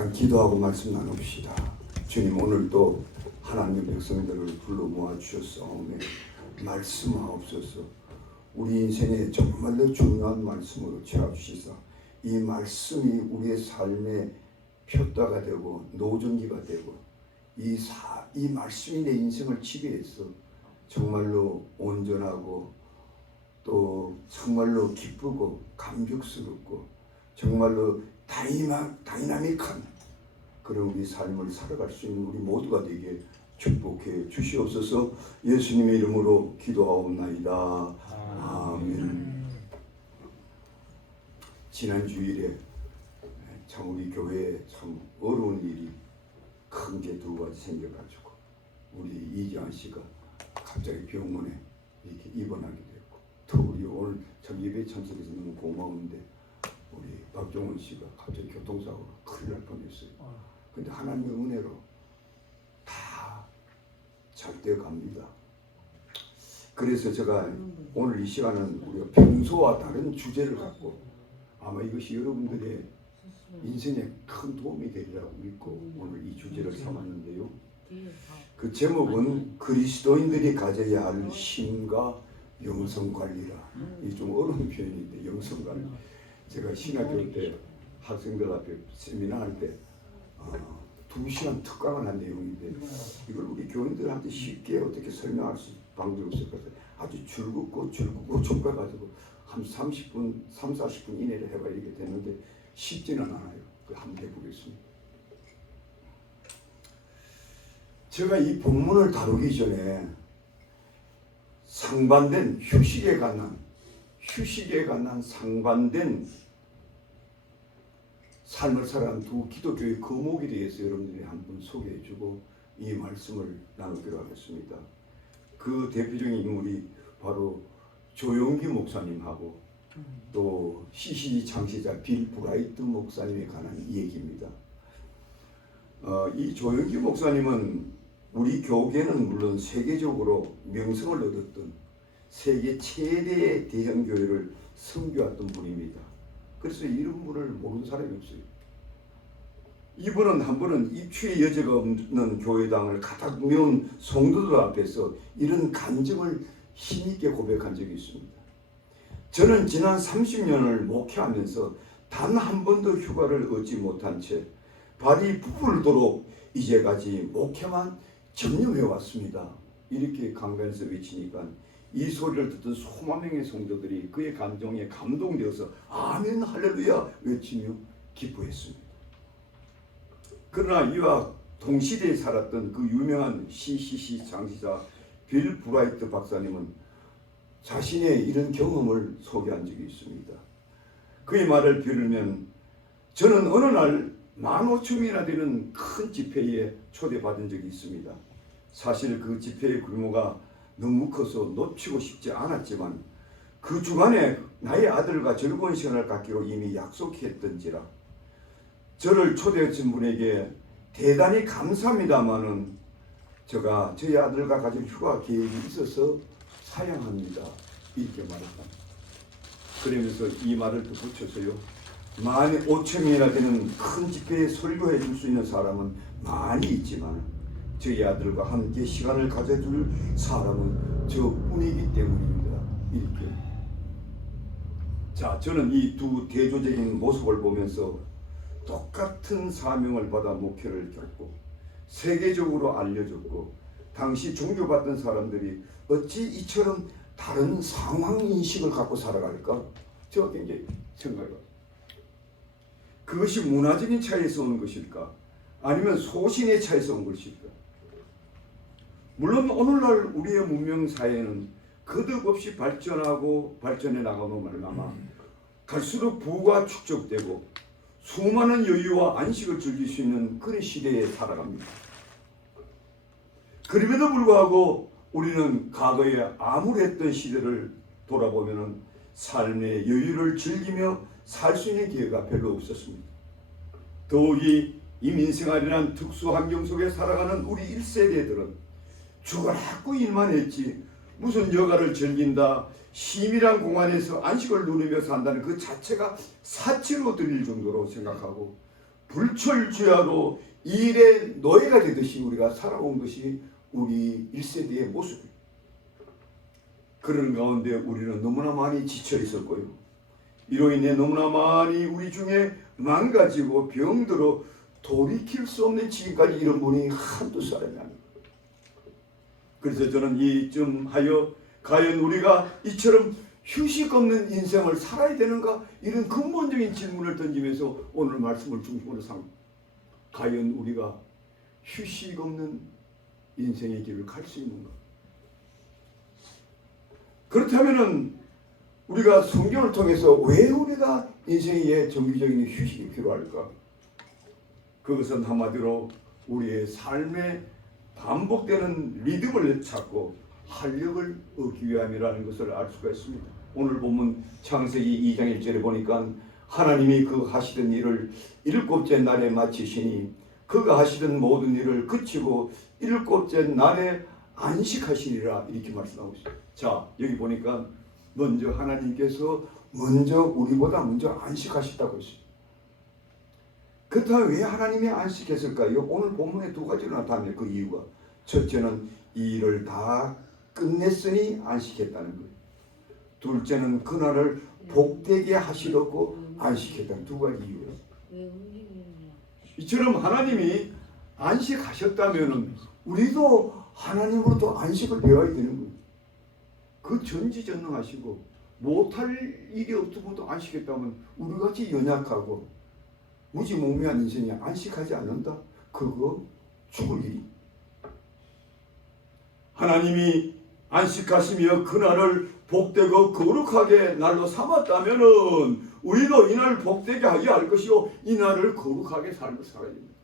잠깐 기도하고 말씀 나눕시다. 주님, 오늘도 하나님의 백성들을 불러 모아주셨사오매 말씀하옵소서. 우리 인생에 정말로 중요한 말씀으로 채워주시사 이 말씀이 우리의 삶의 표다가 되고 노전기가 되고 이 말씀이 내 인생을 지배해서 정말로 온전하고 또 정말로 기쁘고 감격스럽고 정말로 다이나믹한 그런 우리 삶을 살아갈 수 있는 우리 모두가 되게 축복해 주시옵소서. 예수님의 이름으로 기도하옵나이다. 아멘. 지난 주일에 참 우리 교회에 참 어려운 일이 큰 게 두 가지 생겨가지고 우리 이지한 씨가 갑자기 병원에 이렇게 입원하게 됐고, 또 우리 오늘 참 예배 참석해서 너무 고마운데 우리 박종원 씨가 갑자기 교통사고로 큰일 날 뻔했어요. 근데 하나님의 은혜로 다 잘 되어 갑니다. 그래서 제가 오늘 이 시간은 우리가 평소와 다른 주제를 갖고 아마 이것이 여러분들의 인생에 큰 도움이 되리라고 믿고 오늘 이 주제를 삼았는데요. 그 제목은 그리스도인들이 가져야 할 힘과 영성관리라. 이 좀 어려운 표현인데 영성관리. 제가 신학교 때 학생들 앞에 세미나 할 때 2시간 특강을 한 내용인데 이걸 우리 교인들한테 쉽게 어떻게 설명할 수 방법이 없을 것 같아요. 아주 줄긋고 좁혀가지고 한 30분, 40분 이내로 해봐야 이렇게 되는데 쉽지는 않아요. 한번 해보겠습니다. 제가 이 본문을 다루기 전에 상반된 휴식에 관한 상반된 삶을 살아간 두 기독교의 거목에 대해서 여러분들이 한번 소개해주고 이 말씀을 나누기로 하겠습니다. 그 대표적인 인물이 바로 조용기 목사님하고 또 CCG 창시자 빌 브라이트 목사님에 관한 얘기입니다. 이 조용기 목사님은 우리 교계는 물론 세계적으로 명성을 얻었던 세계 최대의 대형 교회를 섬겨왔던 분입니다. 그래서 이런 분을 모르는 사람이 없어요. 이분은 한 번은 입추의 여지가 없는 교회당을 가득 메운 성도들 앞에서 이런 간증을 힘있게 고백한 적이 있습니다. 저는 지난 30년을 목회하면서 단 한 번도 휴가를 얻지 못한 채 발이 부풀도록 이제까지 목회만 전념해 왔습니다. 이렇게 강단에서 외치니까 이 소리를 듣던 수만 명의 성도들이 그의 감정에 감동되어서 아멘 할렐루야 외치며 기뻐했습니다. 그러나 이와 동시대에 살았던 그 유명한 CCC 창시자 빌 브라이트 박사님은 자신의 이런 경험을 소개한 적이 있습니다. 그의 말을 빌으면 저는 어느 날 15,000명이나 되는 큰 집회에 초대받은 적이 있습니다. 사실 그 집회의 규모가 너무 커서 놓치고 싶지 않았지만 그 주간에 나의 아들과 즐거운 시간을 갖기로 이미 약속했던지라 저를 초대하신 분에게 대단히 감사합니다마는 제가 저희 아들과 가진 휴가 계획이 있어서 사양합니다. 이렇게 말했다. 그러면서 이 말을 또 붙여서요. 15,000명이나 되는 큰 집회에 설교해 줄 수 있는 사람은 많이 있지만 저희 아들과 함께 시간을 가져줄 사람은 저뿐이기 때문입니다. 이렇게. 자, 저는 이 두 대조적인 모습을 보면서 똑같은 사명을 받아 목회를 겪고 세계적으로 알려졌고 당시 존경받던 사람들이 어찌 이처럼 다른 상황인식을 갖고 살아갈까? 제가 굉장히 생각해요. 그것이 문화적인 차이에서 오는 것일까? 아니면 소신의 차이에서 온 것일까? 물론 오늘날 우리의 문명사회는 거듭없이 발전해 나가는 말마마 갈수록 부가 축적되고 수많은 여유와 안식을 즐길 수 있는 그런 시대에 살아갑니다. 그럼에도 불구하고 우리는 과거에 암울했던 시대를 돌아보면 삶의 여유를 즐기며 살 수 있는 기회가 별로 없었습니다. 더욱이 이민생활이란 특수 환경 속에 살아가는 우리 1세대들은 죽어라고 일만 했지 무슨 여가를 즐긴다, 심이란 공간에서 안식을 누리며 산다는 그 자체가 사치로 들릴 정도로 생각하고 불철주야로 일의 노예가 되듯이 우리가 살아온 것이 우리 1세대의 모습이에요. 그런 가운데 우리는 너무나 많이 지쳐 있었고요. 이로 인해 너무나 많이 우리 중에 망가지고 병들어 돌이킬 수 없는 지금까지 이런 분이 한두 사람이 아닙니다. 그래서 저는 이쯤 하여 과연 우리가 이처럼 휴식 없는 인생을 살아야 되는가? 이런 근본적인 질문을 던지면서 오늘 말씀을 중심으로 삼습니다. 과연 우리가 휴식 없는 인생의 길을 갈 수 있는가? 그렇다면은 우리가 성경을 통해서 왜 우리가 인생에 정기적인 휴식이 필요할까? 그것은 한마디로 우리의 삶에 반복되는 리듬을 찾고 활력을 얻기 위함이라는 것을 알 수가 있습니다. 오늘 본문 창세기 2장 1절에 보니까 하나님이 그 하시던 일을 일곱째 날에 마치시니 그가 하시던 모든 일을 그치고 일곱째 날에 안식하시리라 이렇게 말씀하고 있어요. 자, 여기 보니까 먼저 하나님께서 우리보다 먼저 안식하셨다고 했어요. 그렇다면 왜 하나님이 안식했을까요? 오늘 본문에 두 가지로 나타납니다. 그 이유가 첫째는 이 일을 다 끝냈으니 안식했다는 거예요. 둘째는 그날을 복되게 하시려고 안식했다는 두 가지 이유예요. 이처럼 하나님이 안식하셨다면 우리도 하나님으로부터 안식을 배워야 되는 거예요. 그 전지전능하시고 못할 일이 없어도 안식했다면 우리같이 연약하고 무지몽매한 인생이 안식하지 않는다? 그거 죽을 일이. 하나님이 안식하시며 그날을 복되고 거룩하게 날로 삼았다면은 우리도 이날을 복되게 하게 할 것이요 이날을 거룩하게 삶을 살아야 됩니다.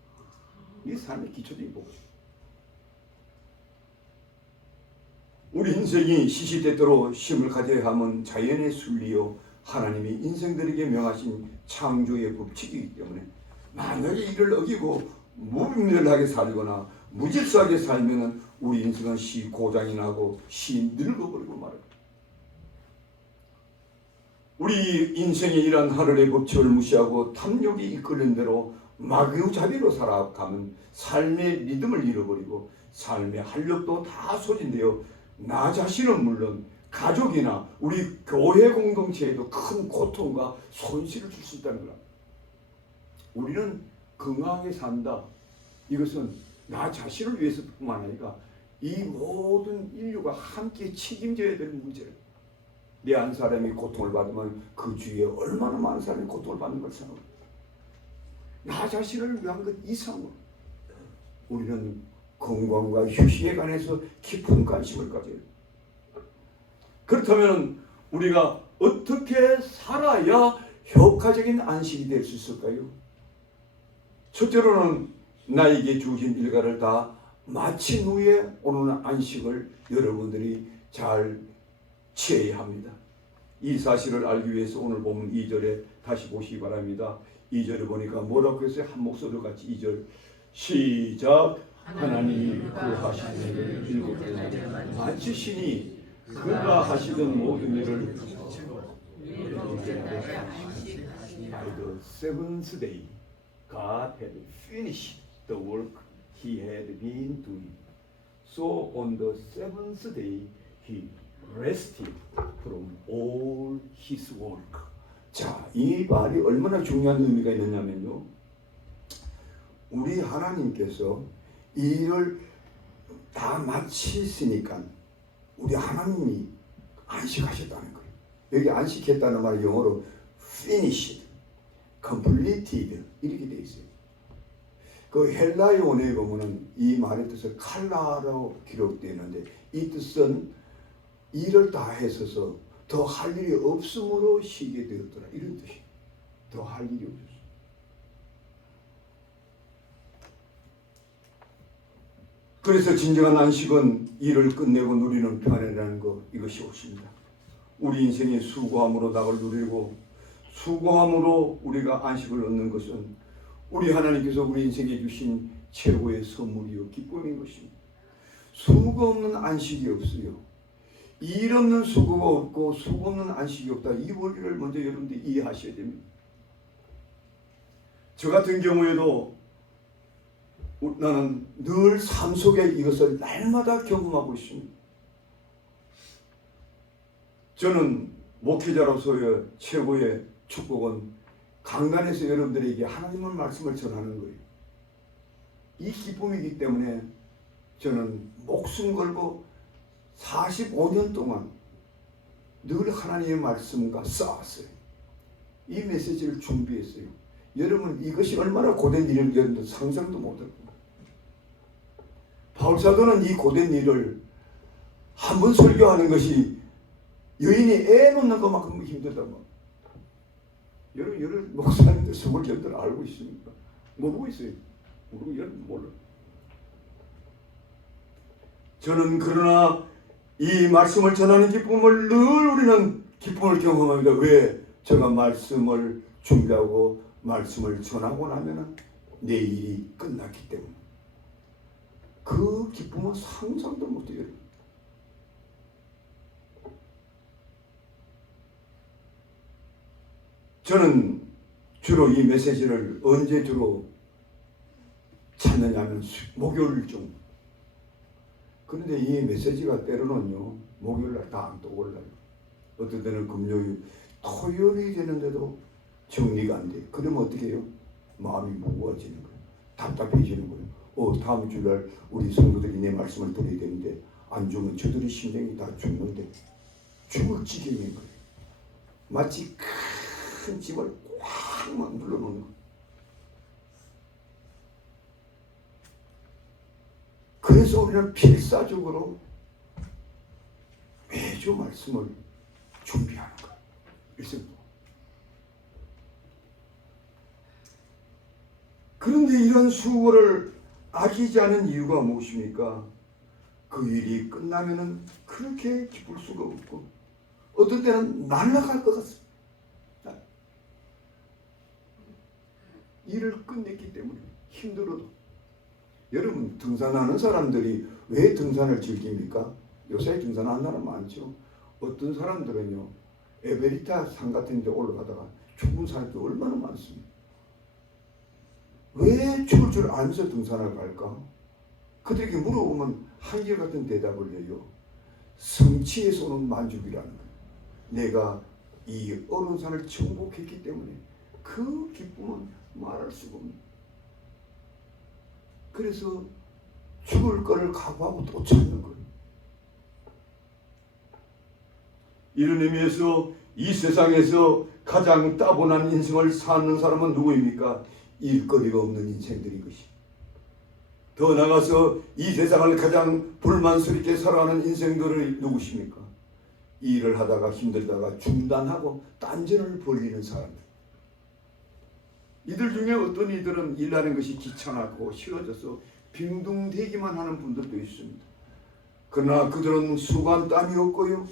이 삶의 기초적인 복이죠. 우리 인생이 시시때때로 쉼을 가져야 하면 자연의 순리요 하나님이 인생들에게 명하신 창조의 법칙이기 때문에 만약에 이를 어기고 무분별하게 살거나 무질서하게 살면 우리 인생은 고장이 나고 늙어버리고 말아요. 우리 인생의 이러한 하늘의 법칙을 무시하고 탐욕이 이끌는 대로 마구잡이로 살아가면 삶의 리듬을 잃어버리고 삶의 활력도 다 소진되어 나 자신은 물론 가족이나 우리 교회 공동체에도 큰 고통과 손실을 줄 수 있다는 거야. 우리는 건강하게 산다. 이것은 나 자신을 위해서뿐만 아니라 이 모든 인류가 함께 책임져야 될 문제예요. 내 한 사람이 고통을 받으면 그 주위에 얼마나 많은 사람이 고통을 받는 걸 생각해. 나 자신을 위한 것 이상으로 우리는 건강과 휴식에 관해서 깊은 관심을 가져야 해요. 그렇다면 우리가 어떻게 살아야 효과적인 안식이 될 수 있을까요? 첫째로는 나에게 주어진 일과를 다 마친 후에 오는 안식을 여러분들이 잘 취해야 합니다. 이 사실을 알기 위해서 오늘 본문 2절에 다시 보시기 바랍니다. 2절에 보니까 뭐라고 했어요? 한 목소리로 같이 2절 시작. 하나님이 그 하시는 일을 일곱째 날에 마치시니 그가 하시던 모든 일을 By the seventh day God had finished the work he had been doing. So on the seventh day he rested from all his work. 자, 이 말이 얼마나 중요한 의미가 있느냐면요. 우리 하나님께서 이 일을 다 마치시니까 우리 하나님이 안식하셨다는 거예요. 여기 안식했다는 말이 영어로 finished, completed 이렇게 되어 있어요. 그 헬라의 원어에 보면은 이 말의 뜻은 칼라로 기록되어 있는데 이 뜻은 일을 다 했어서 더 할 일이 없음으로 쉬게 되었더라 이런 뜻이에요. 더 할 일이 없었어요. 그래서 진정한 안식은 일을 끝내고 누리는 편이라는 것 이것이 옳습니다. 우리 인생의 수고함으로 낙을 누리고 수고함으로 우리가 안식을 얻는 것은 우리 하나님께서 우리 인생에 주신 최고의 선물이요 기쁨인 것입니다. 수고 없는 안식이 없어요. 일 없는 수고가 없고 수고 없는 안식이 없다. 이 원리를 먼저 여러분들이 이해하셔야 됩니다. 저 같은 경우에도 나는 늘 삶 속에 이것을 날마다 경험하고 있습니다. 저는 목회자로서의 최고의 축복은 강단에서 여러분들에게 하나님의 말씀을 전하는 거예요. 이 기쁨이기 때문에 저는 목숨 걸고 45년 동안 늘 하나님의 말씀과 싸웠어요. 이 메시지를 준비했어요. 여러분, 이것이 얼마나 고된 일인지 상상도 못할 겁니다. 바울사도는 이 고된 일을 한 번 설교하는 것이 여인이 애 놓는 것만큼 힘들다고. 여러분 목사님들 28들 알고 있습니까? 모르고 있어요. 모르고 여러분 몰라. 저는 그러나 이 말씀을 전하는 기쁨을 늘 우리는 기쁨을 경험합니다. 왜? 제가 말씀을 준비하고 말씀을 전하고 나면은 내 일이 끝났기 때문에. 그 기쁨은 상상도 못해요. 저는 주로 이 메시지를 언제 주로 찾느냐면 목요일 중. 그런데 이 메시지가 때로는요, 목요일날 다 안 떠올라요. 어떤 때는 금요일, 토요일이 되는데도 정리가 안 돼. 그러면 어떻게 해요? 마음이 무거워지는 거예요. 답답해지는 거예요. 다음 주날 우리 성도들이 내 말씀을 드려야 되는데 안 주면 저들의 심정이 다 죽는데 죽을 지경인 거예요. 마치 큰 집을 꽉 눌러놓는 거예요. 그래서 우리는 필사적으로 매주 말씀을 준비하는 거예요. 일생도. 그런데 이런 수고를 아끼지 않은 이유가 무엇입니까? 그 일이 끝나면은 그렇게 기쁠 수가 없고 어떤 때는 날아갈 것 같습니다. 일을 끝냈기 때문에 힘들어도. 여러분, 등산하는 사람들이 왜 등산을 즐깁니까? 요새 등산하는 사람 많죠. 어떤 사람들은요, 에베레스트 산 같은 데 올라가다가 죽은 사람도 얼마나 많습니다. 왜 죽을 줄 알면서 등산을 갈까? 그들에게 물어보면 한결같은 대답을 해요. 성취에서 오는 만족이라는 거예요. 내가 이 어려운 산을 정복했기 때문에 그 기쁨은 말할 수가 없는. 그래서 죽을 거를 각오하고 또 찾는 거예요. 이런 의미에서 이 세상에서 가장 따분한 인생을 사는 사람은 누구입니까? 일거리가 없는 인생들인 것이. 더 나아가서 이 세상을 가장 불만스럽게 살아가는 인생들은 누구십니까? 일을 하다가 힘들다가 중단하고 딴전을 벌이는 사람들. 이들 중에 어떤 이들은 일하는 것이 귀찮고 싫어져서 빈둥대기만 하는 분들도 있습니다. 그러나 그들은 수고한 땀이 없고요,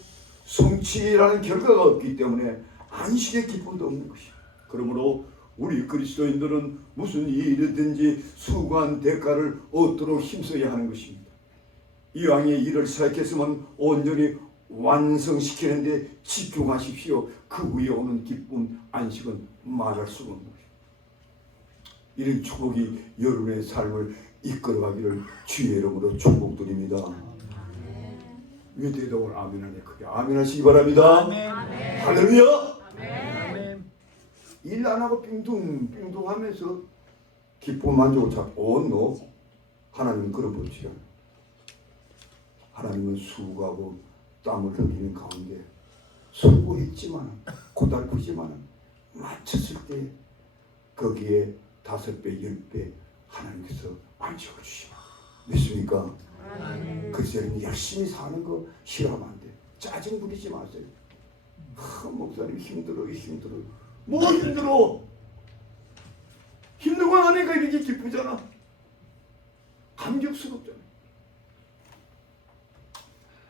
성취라는 결과가 없기 때문에 안식의 기쁨도 없는 것입니다. 그러므로 우리 그리스도인들은 무슨 일이든지 수고한 대가를 얻도록 힘써야 하는 것입니다. 이왕에 일을 시작했으면 온전히 완성시키는데 집중하십시오. 그 위에 오는 기쁨, 안식은 말할 수 없는 것입니다. 이런 축복이 여러분의 삶을 이끌어가기를 주의 이름으로 축복드립니다. 왜 대답을 아멘하네. 크게 아멘하시기 바랍니다. 할렐루야. 일 안 하고 빙둥하면서 기쁨 만족을 찾고 너 하나님은 그런 법칙이 아니에요. 하나님은 수고하고 땀을 흘리는 가운데 수고했지만 고달프지만 마쳤을 때 거기에 5배 10배 하나님께서 안식을 주시고 믿습니까? 그래서 여러분 열심히 사는 거 싫어하면 안 돼. 짜증 부리지 마세요. 목사님 힘들어. 뭐 힘들어? 힘들고 하니까 이렇게 기쁘잖아. 감격스럽잖아.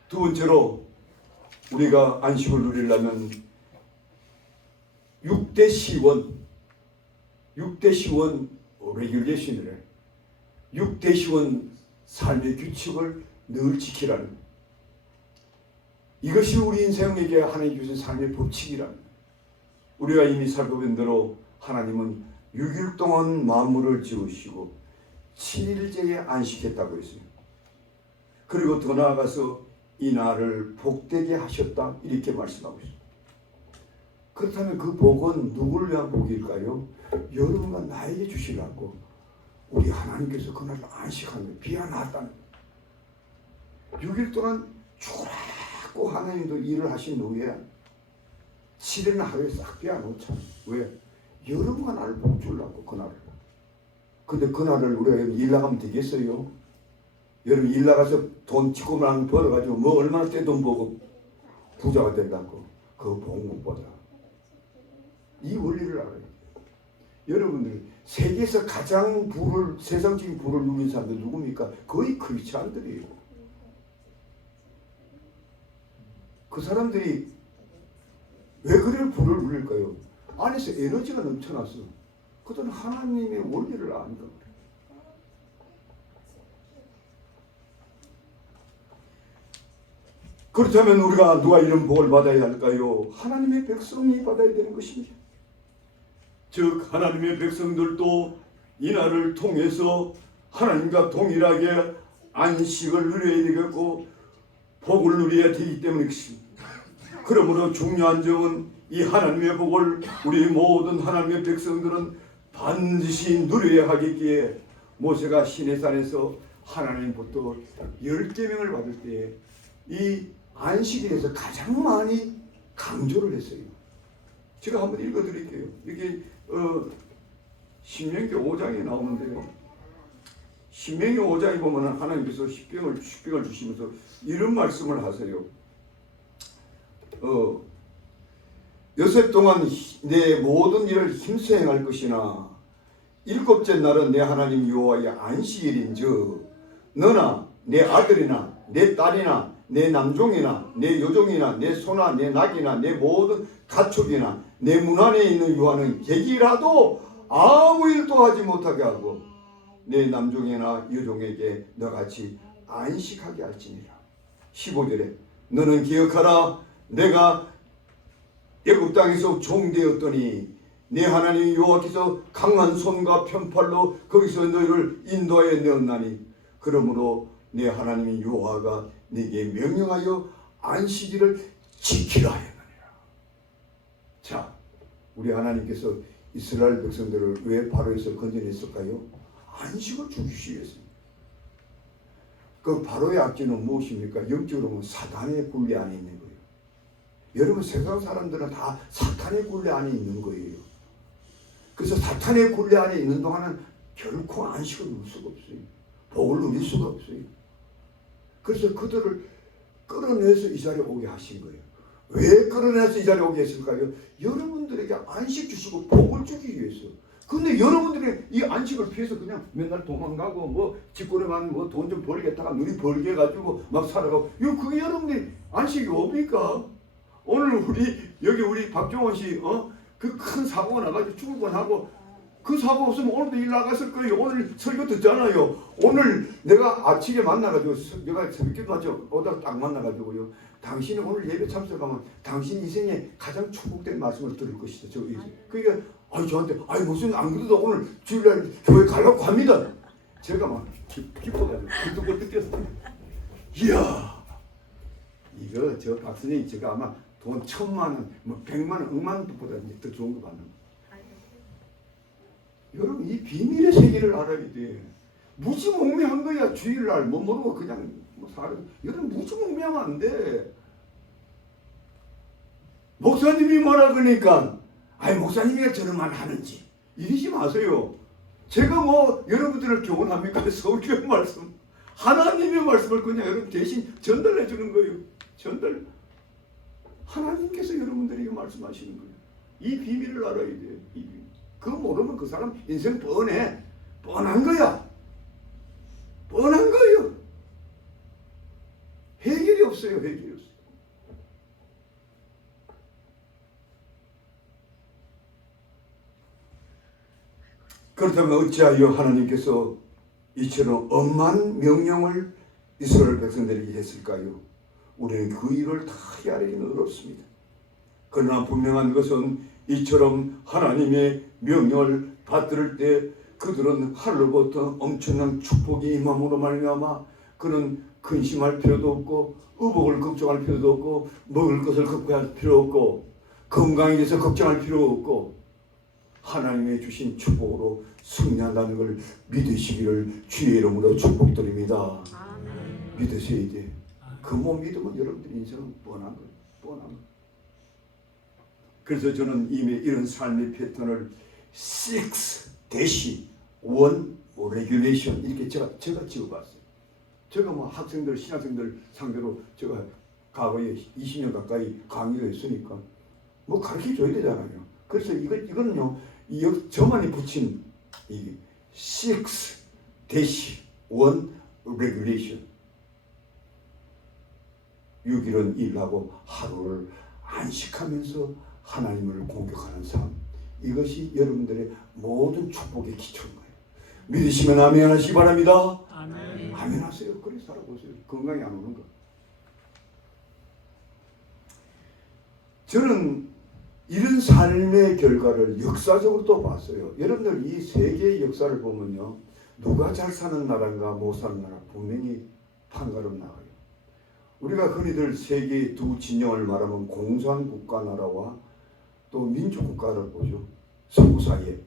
두 번째로 우리가 안식을 누리려면 6대 시원 레귤레이션이래. 6대 시원 삶의 규칙을 늘 지키라는 거예요. 이것이 우리 인생에게 하나님 주신 삶의 법칙이라는 거예요. 우리가 이미 살펴본 대로 하나님은 6일 동안 만물을 지으시고 7일째에 안식했다고 했어요. 그리고 더 나아가서 이 날을 복되게 하셨다 이렇게 말씀하고 있어요. 그렇다면 그 복은 누구를 위한 복일까요? 여러분과 나에게 주시려고 우리 하나님께서 그날을 안식하는 거예요. 비가 났다는 거예요. 6일 동안 죽으라고 하나님도 일을 하신 후에 7일은 하루에 싹 빼앗놓잖아요. 왜? 여러분과 나를 복 주려고 그날을. 근데 그날을 우리가 일 나가면 되겠어요? 여러분 일 나가서 돈 지구만 벌어가지고 뭐 얼마나 떼돈 벌고 부자가 된다고. 그 복무보다 이 원리를 알아야 돼요. 여러분들 세계에서 가장 세상적인 부를 누린 사람들 누굽니까? 거의 크리스찬들이에요. 그 사람들이 왜 그런 부를 누릴까요? 안에서 에너지가 넘쳐나서 그들은 하나님의 원리를 아니까 그래요. 그렇다면 우리가 누가 이런 복을 받아야 할까요? 하나님의 백성이 받아야 되는 것입니다. 즉 하나님의 백성들도 이 날을 통해서 하나님과 동일하게 안식을 누려야 되겠고 복을 누려야 되기 때문에 그렇습니다. 그러므로 중요한 점은 이 하나님의 복을 우리 모든 하나님의 백성들은 반드시 누려야 하겠기에 모세가 시내산에서 하나님부터 10계명을 받을 때 이 안식에 대해서 가장 많이 강조를 했어요. 제가 한번 읽어드릴게요. 이게 신명기 5장에 나오는데요. 신명기 5장에 보면 하나님께서 십계명을 주시면서 이런 말씀을 하세요. 여섯 동안 내 모든 일을 힘써 행할 것이나 일곱째 날은 내 하나님 여호와의 안식일인즉 너나 내 아들이나 내 딸이나 내 남종이나 내 여종이나 내 소나 내 낙이나 내 모든 가축이나 내 문 안에 있는 유아는 객이라도 아무 일도 하지 못하게 하고 내 남종이나 여종에게 너같이 안식하게 할지니라. 15절에 너는 기억하라 내가 애굽 땅에서 종되었더니 내 하나님 여호와께서 강한 손과 편팔로 거기서 너희를 인도하여 내었나니 그러므로 내 하나님 여호와가 네게 명령하여 안식일을 지키라 하였느니라. 자, 우리 하나님께서 이스라엘 백성들을 왜 바로에서 건져냈을까요? 안식을 주기 위해서입니다. 그 바로의 악기는 무엇입니까? 영적으로 보면 사단의 굴레 안에 있는 거예요. 여러분 세상 사람들은 다 사탄의 굴레 안에 있는 거예요. 그래서 사탄의 굴레 안에 있는 동안은 결코 안식을 누릴 수가 없어요. 복을 누릴 수가 없어요. 그래서 그들을 끌어내서 이 자리에 오게 하신 거예요. 왜 끌어내서 이 자리에 오게 했을까요? 여러분들에게 안식 주시고 복을 주기 위해서. 근데 여러분들이 이 안식을 피해서 그냥 맨날 도망가고 뭐 집거리만 뭐 돈 좀 벌겠다가 눈이 벌게 해가지고 막 살아가고 그게 여러분들이 안식이 뭡니까? 오늘 우리 박종원 씨 그 큰 사고가 나가지고 죽을 뻔하고 그 사고 없으면 오늘도 일 나갔을 거예요. 오늘 설교 듣잖아요. 오늘 내가 아침에 만나가지고 내가 새벽기도 맞죠? 오다가 딱 만나가지고요. 당신이 오늘 예배 참석하면 당신 인생에 가장 축복된 말씀을 들을 것이다. 그러니까 저한테 무슨 안 그래도 오늘 주일날 교회 가려고 합니다. 제가 막 기뻐가지고 그걸 느꼈어요. 이야 이거 저 박선생이 제가 아마 돈 1,000만 원, 뭐 100만 원, 100만 원보다 더 좋은 거 받는 거. 여러분 이 비밀의 세계를 알아야 돼. 무지몽매한 거야. 주일날 뭐 모르고 그냥 뭐 살아. 여러분 무지몽매하면 안 돼. 목사님이 뭐라 그러니까 목사님이 저런만 하는지 이러지 마세요. 제가 뭐 여러분들을 교훈합니까? 서울교회 말씀 하나님의 말씀을 그냥 여러분 대신 전달해 주는 거예요. 전달. 하나님께서 여러분들에게 말씀하시는 거예요. 이 비밀을 알아야 돼요. 이 비밀. 그거 모르면 그 사람 인생 뻔해. 뻔한 거야. 뻔한 거예요. 해결이 없어요. 해결이 없어요. 그렇다면 어찌하여 하나님께서 이처럼 엄한 명령을 이스라엘 백성들에게 했을까요? 우리는 그 일을 다 헤아리기는 어렵습니다. 그러나 분명한 것은 이처럼 하나님의 명령을 받들 때 그들은 하늘로부터 엄청난 축복이 임함으로 말미암아 그는 근심할 필요도 없고 의복을 걱정할 필요도 없고 먹을 것을 걱정할 필요 없고 건강에 대해서 걱정할 필요 없고 하나님의 주신 축복으로 승리한다는 걸 믿으시기를 주의 이름으로 축복드립니다. 아멘. 믿으셔야 돼. 그 못 믿으면 여러분들 인생은 뻔한 거예요. 뻔한 거예요. 그래서 저는 이미 이런 삶의 패턴을 6-1 레귤레이션 이렇게 제가 찍어봤어요. 제가 뭐 학생들, 신학생들 상대로 제가 과거에 20년 가까이 강의를 했으니까 뭐 가르쳐 줘야 되잖아요. 그래서 이거는요, 저만이 붙인 이 6-1 레귤레이션. 6일은 일하고 하루를 안식하면서 하나님을 공격하는 삶. 이것이 여러분들의 모든 축복의 기초인 거예요. 믿으시면 아멘 하시기 바랍니다. 아멘. 아멘 하세요. 그래 살아보세요. 건강이 안 오는 거. 저는 이런 삶의 결과를 역사적으로 또 봤어요. 여러분들 이 세계의 역사를 보면요, 누가 잘 사는 나라인가 못 사는 나라 분명히 판가름 나와요. 우리가 흔히들 세계의 두 진영을 말하면 공산국가 나라와 또 민주국가를 보죠. 서구 사이에.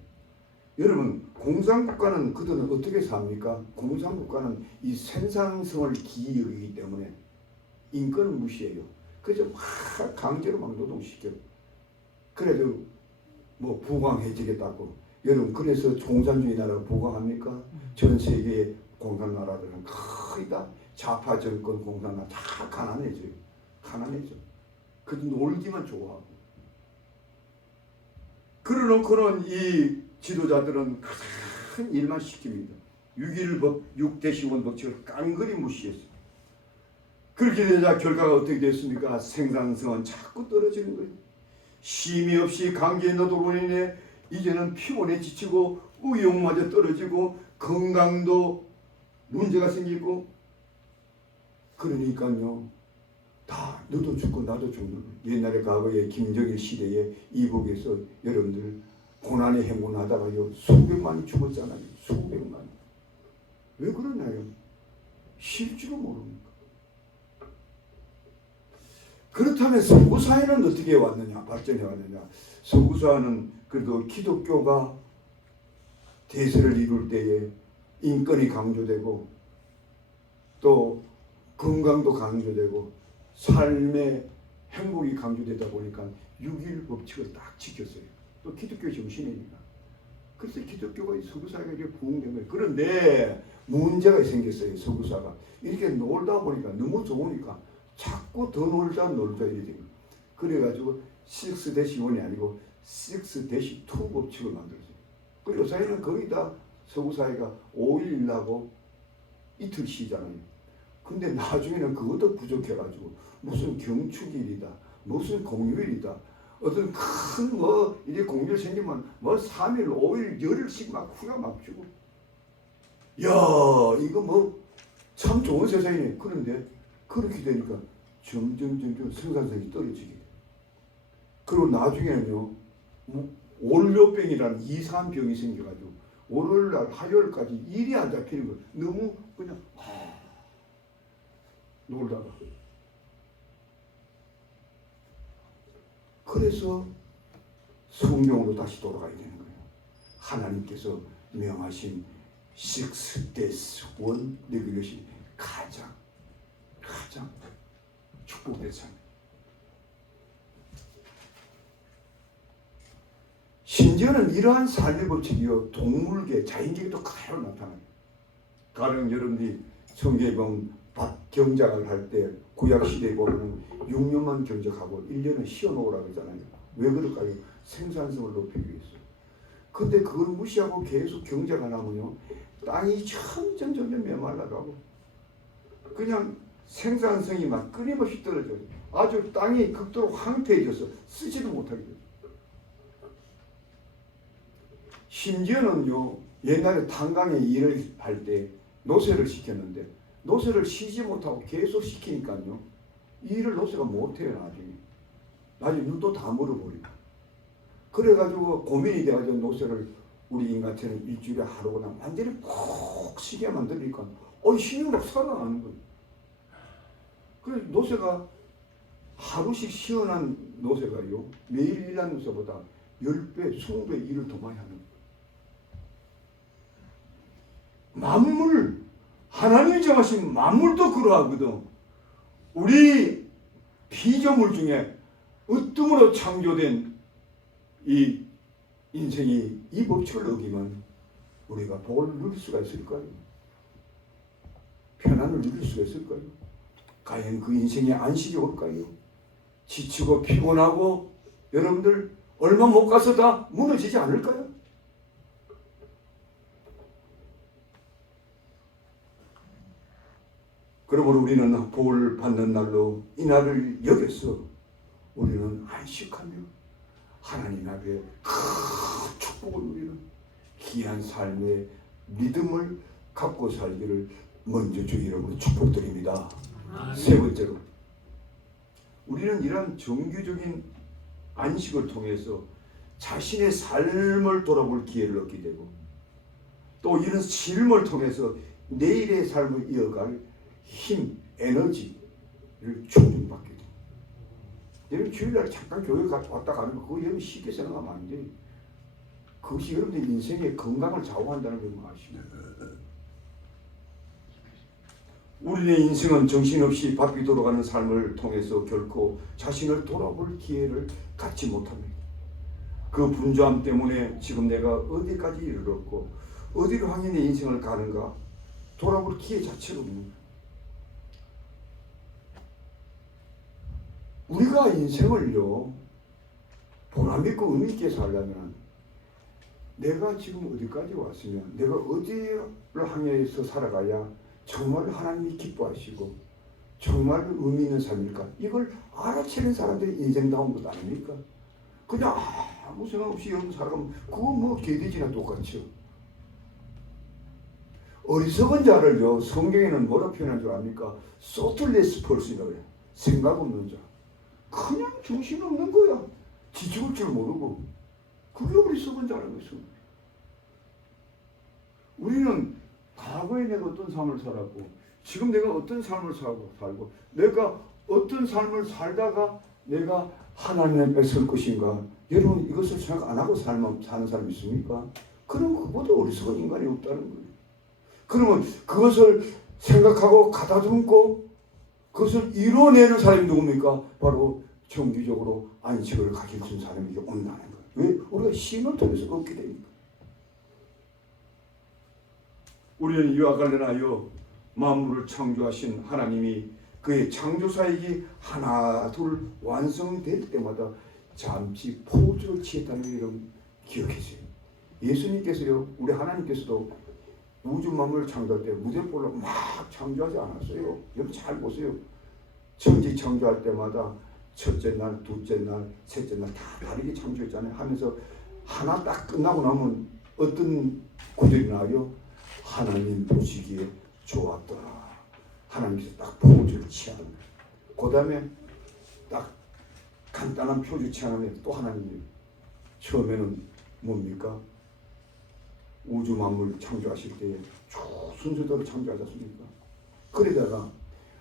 여러분, 공산국가는 그들은 어떻게 삽니까? 공산국가는 이 생산성을 기히 여기기 때문에 인권을 무시해요. 그래서 막 강제로 막 노동시켜요. 그래도 뭐 부강해지겠다고. 여러분, 그래서 공산주의 나라가 부강합니까? 전 세계의 공산 나라들은 거의 다 좌파 정권 공산 나라 다 가난해져요. 가난해져. 그래도 놀기만 좋아하고. 그러놓고는 이 지도자들은 큰 일만 시킵니다. 6.1법, 6-1 법칙을 깡그리 무시했어요. 그렇게 되자 결과가 어떻게 됐습니까? 생산성은 자꾸 떨어지는 거예요. 쉼이 없이 강제 노동으로 인해 이제는 피곤에 지치고 의욕마저 떨어지고 건강도 문제가 생기고 그러니까요. 다 너도 죽고 나도 죽는 거예요. 옛날에 과거에 김정일 시대에 이북에서 여러분들 고난의 행군하다가요 수백만이 죽었잖아요. 수백만. 왜 그러나요? 쉴 줄은 모릅니까? 그렇다면 서구사회는 어떻게 왔느냐? 발전해 왔느냐? 서구사회는 그래도 기독교가 대세를 이룰 때에 인권이 강조되고 또 건강도 강조되고 삶의 행복이 강조되다 보니까 6.1 법칙을 딱 지켰어요. 또 기독교 정신이니까. 그래서 기독교가 서구사회가 이렇게 부흥된 거예요. 그런데 문제가 생겼어요. 서구사가 이렇게 놀다 보니까 너무 좋으니까 자꾸 더 놀자 이렇게 됩니다. 그래가지고 6-1이 아니고 6-2 법칙을 만들었어요. 그리고 요새는 거의 다 서구사회가 5.1일하고 이틀 쉬잖아요. 근데 나중에는 그것도 부족해가지고 무슨 경축일이다, 무슨 공휴일이다, 어떤 큰 뭐 이제 공휴일 생기면 뭐 3일, 5일, 열흘씩 막 휴가 막 주고, 야 이거 뭐 참 좋은 세상이네. 그런데 그렇게 되니까 점점 생산성이 떨어지게 돼. 그리고 나중에는요 월요병이라는 이상한 병이 생겨가지고 월요일날 화요일까지 일이 안 잡히는 거예요. 너무 그냥 놀다가. 그래서 성경으로 다시 돌아가야 되는 거예요. 하나님께서 명하신 6-1 레귤레이션 가장 축복된 삶. 심지어는 이러한 삶의 법칙이요 동물계, 자연계에도 그대로 나타나요. 가령 여러분들이 성경에 보면 경작을 할 때 구약시대에 보면 6년만 경작하고 1년은 쉬어놓으라고 그러잖아요. 왜 그럴까요? 생산성을 높이기 위해서. 근데 그걸 무시하고 계속 경작을 하면요 땅이 점점 메말라가고 그냥 생산성이 막 끊임없이 떨어져요. 아주 땅이 극도로 황폐해져서 쓰지도 못하게 돼요. 심지어는요 옛날에 탄광에 일을 할 때 노쇠를 시켰는데 노쇠를 쉬지 못하고 계속 시키니까요 일을 노쇠가 못해요. 나중에 눈도 다 멀어버리고. 그래가지고 고민이 돼가지고 노새를 우리 인간체는 일주일에 하루거나 완전히 푹 쉬게 만드니까 힘이 막 살아나는 거예요. 그래서 노새가 하루씩 시원한 노새가요 매일 일하는 노새보다 10배, 20배 일을 더 많이 하는 거예요. 만물, 하나님이 정하신 만물도 그러하거든. 우리 피조물 중에 으뜸으로 창조된 이 인생이 이 법칙을 어기면 우리가 복을 누릴 수가 있을까요? 편안을 누릴 수가 있을까요? 과연 그 인생의 안식이 올까요? 지치고 피곤하고 여러분들 얼마 못 가서 다 무너지지 않을까요? 그러므로 우리는 복을 받는 날로 이 날을 여겨서 우리는 안식하며 하나님 앞에 큰 축복을 누리는 귀한 삶의 믿음을 갖고 살기를 먼저 주 이름으로 축복드립니다. 세 번째로 우리는 이런 정규적인 안식을 통해서 자신의 삶을 돌아볼 기회를 얻게 되고 또 이런 삶을 통해서 내일의 삶을 이어갈 힘, 에너지를 충전받게 됩니다. 여러분 주일날 잠깐 교회 왔다 가는 거 그거 여러분 쉽게 생각하면 안 돼요. 그것이 여러분들 인생의 건강을 좌우한다는 걸 아시고 우리의 인생은 정신없이 바삐 돌아가는 삶을 통해서 결코 자신을 돌아볼 기회를 갖지 못합니다. 그 분주함 때문에 지금 내가 어디까지 이르렀고 어디로 향해 내 인생을 가는가 돌아볼 기회 자체가 없습니다. 우리가 인생을요 보람있고 의미있게 살려면 내가 지금 어디까지 왔으면 내가 어디를 향해서 살아가야 정말 하나님이 기뻐하시고 정말 의미 있는 삶일까 이걸 알아채는 사람들이 인생다운 것 아닙니까? 그냥 아무 생각 없이 여러분 살아가면 그거 뭐 개돼지나 똑같죠. 어리석은 자를요 성경에는 뭐라 표현한 줄 압니까? thoughtless person이라고 해요. 생각 없는 자. 그냥 정신없는 거야. 지죽을 줄 모르고. 그게 어리석은 자라는 것이죠. 우리는 과거에 내가 어떤 삶을 살았고 지금 내가 어떤 삶을 살고 내가 어떤 삶을 살다가 내가 하나님 앞에 설 것인가. 여러분 이것을 생각 안 하고 사는 사람이 있습니까? 그럼 그보다 어리석은 인간이 없다는 거예요. 그러면 그것을 생각하고 가다듬고 그것을 이뤄내는 사람이 누굽니까? 바로 정기적으로 안식을 가질 수 있는 사람에게 온다는 거예요. 왜? 우리가 힘을 통해서 얻게 됩니다. 우리는 이와 관련하여 만물을 창조하신 하나님이 그의 창조사역이 하나 둘 완성될 때마다 잠시 포즈를 취했다는 걸 여러분 기억하세요. 예수님께서요 우리 하나님께서도 우주 만물을 창조할 때 무대볼로 막 창조하지 않았어요. 여러분 잘 보세요. 천지 창조할 때마다 첫째 날, 둘째 날, 셋째 날 다 다르게 창조했잖아요. 하면서 하나 딱 끝나고 나면 어떤 구절이 나와요? 하나님 보시기에 좋았더라. 하나님께서 딱 포즈를 취하는 거예요. 그 다음에 딱 간단한 표주 취하면 또 하나님이 처음에는 뭡니까? 우주 만물 창조하실 때에 쭉 순서대로 창조하지 않습니까? 그러다가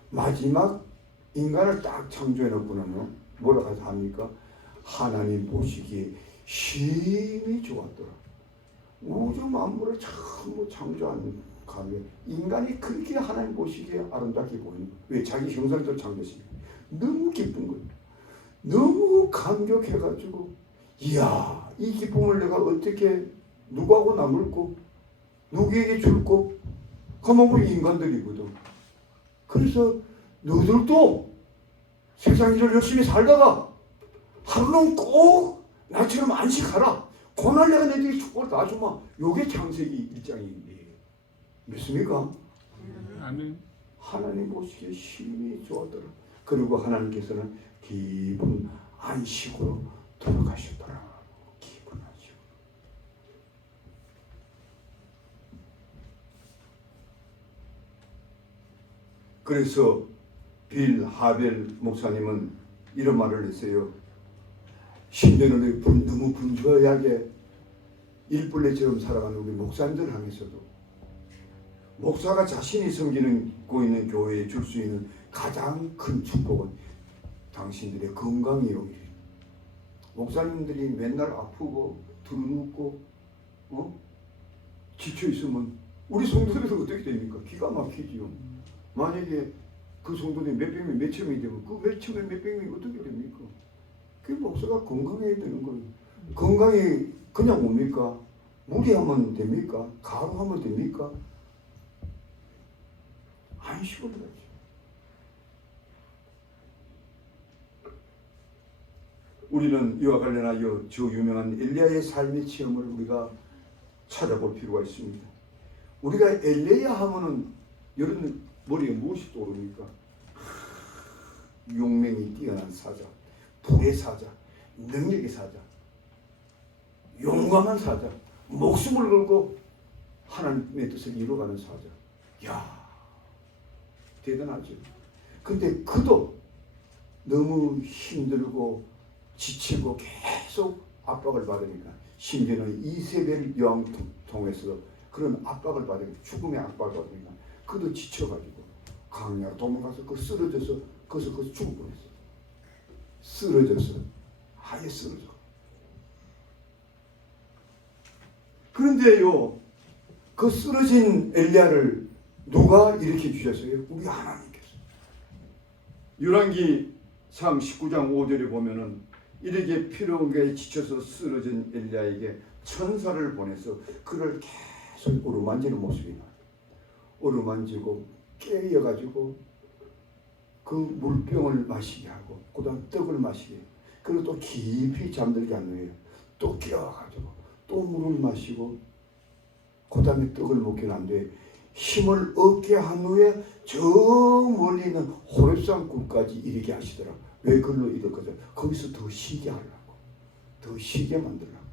마지막 인간을 딱 창조해 놓고 나면 뭐라고 합니까? 하나님 보시기에 심히 좋았더라. 우주 만물을 전부 창조하는 가면 인간이 그렇게 하나님 보시기에 아름답게 보이는 거예요. 왜? 자기 형상대로 창조했으니까. 너무 기쁜 거예요. 너무 감격해가지고 이야 이 기쁨을 내가 어떻게 누구하고 나눌고 누구에게 줄고 그만 우리 인간들이거든. 그래서 너희들도 세상 일을 열심히 살다가 하루는 꼭 나처럼 안식하라. 그날 내가 너희들에게 축복을 다 주마. 요게 창세기 1장인데 믿습니까? 아멘. 하나님 보시기에 심히 좋았더라. 그리고 하나님께서는 깊은 안식으로 돌아가셨더라. 깊은 안식. 그래서 빌 하벨 목사님은 이런 말을 했어요. 심지어는 너무 분주하게 일벌레처럼 살아가는 우리 목사님들 향해서도 목사가 자신이 섬기고 있는 교회에 줄 수 있는 가장 큰 축복은 당신들의 건강이요. 목사님들이 맨날 아프고 들어눕고 지쳐 있으면 우리 성도들은 어떻게 됩니까? 기가 막히지요. 만약에 그 성도들이 몇백 명, 몇천 명이 되면 그 몇천 명, 몇백 명이 어떻게 됩니까? 그 목사가 건강해야 되는 거예요. 건강이 그냥 옵니까? 무리하면 됩니까? 가루하면 됩니까? 안식을 하죠. 우리는 이와 관련하여 저 유명한 엘리야의 삶의 체험을 우리가 찾아볼 필요가 있습니다. 우리가 엘리야 하면은 여러분 머리에 무엇이 떠오릅니까? 용맹이 뛰어난 사자, 불의 사자, 능력의 사자, 용감한 사자, 목숨을 걸고 하나님의 뜻을 이루어가는 사자. 야, 대단하죠. 근데 그도 너무 힘들고 지치고 계속 압박을 받으니까, 심지어는 이세벨 여왕 통해서 그런 압박을 받으니까, 죽음의 압박을 받으니까 그도 지쳐가지고 강야로 도망가서 그 쓰러져서 거기서 죽을 뻔했어. 쓰러져서 아예 쓰러져. 그런데요, 그 쓰러진 엘리야를 누가 일으켜 주셨어요? 우리 하나님께서. 열왕기상 19장 5절에 보면은 이렇게 피로에 지쳐서 쓰러진 엘리야에게 천사를 보내서 그를 계속 어루만지는 모습이 나요. 어루만지고 깨어가지고 그 물병을 마시게 하고, 그 다음 떡을 마시게 해요. 그리고 또 깊이 잠들게 한 후에 또 깨어가지고 또 물을 마시고, 그 다음에 떡을 먹긴 한데 힘을 얻게 한 후에 저 멀리 있는 호렙산 굴까지 이르게 하시더라. 왜 그걸로 이렇거든? 거기서 더 쉬게 하려고, 더 쉬게 만들려고.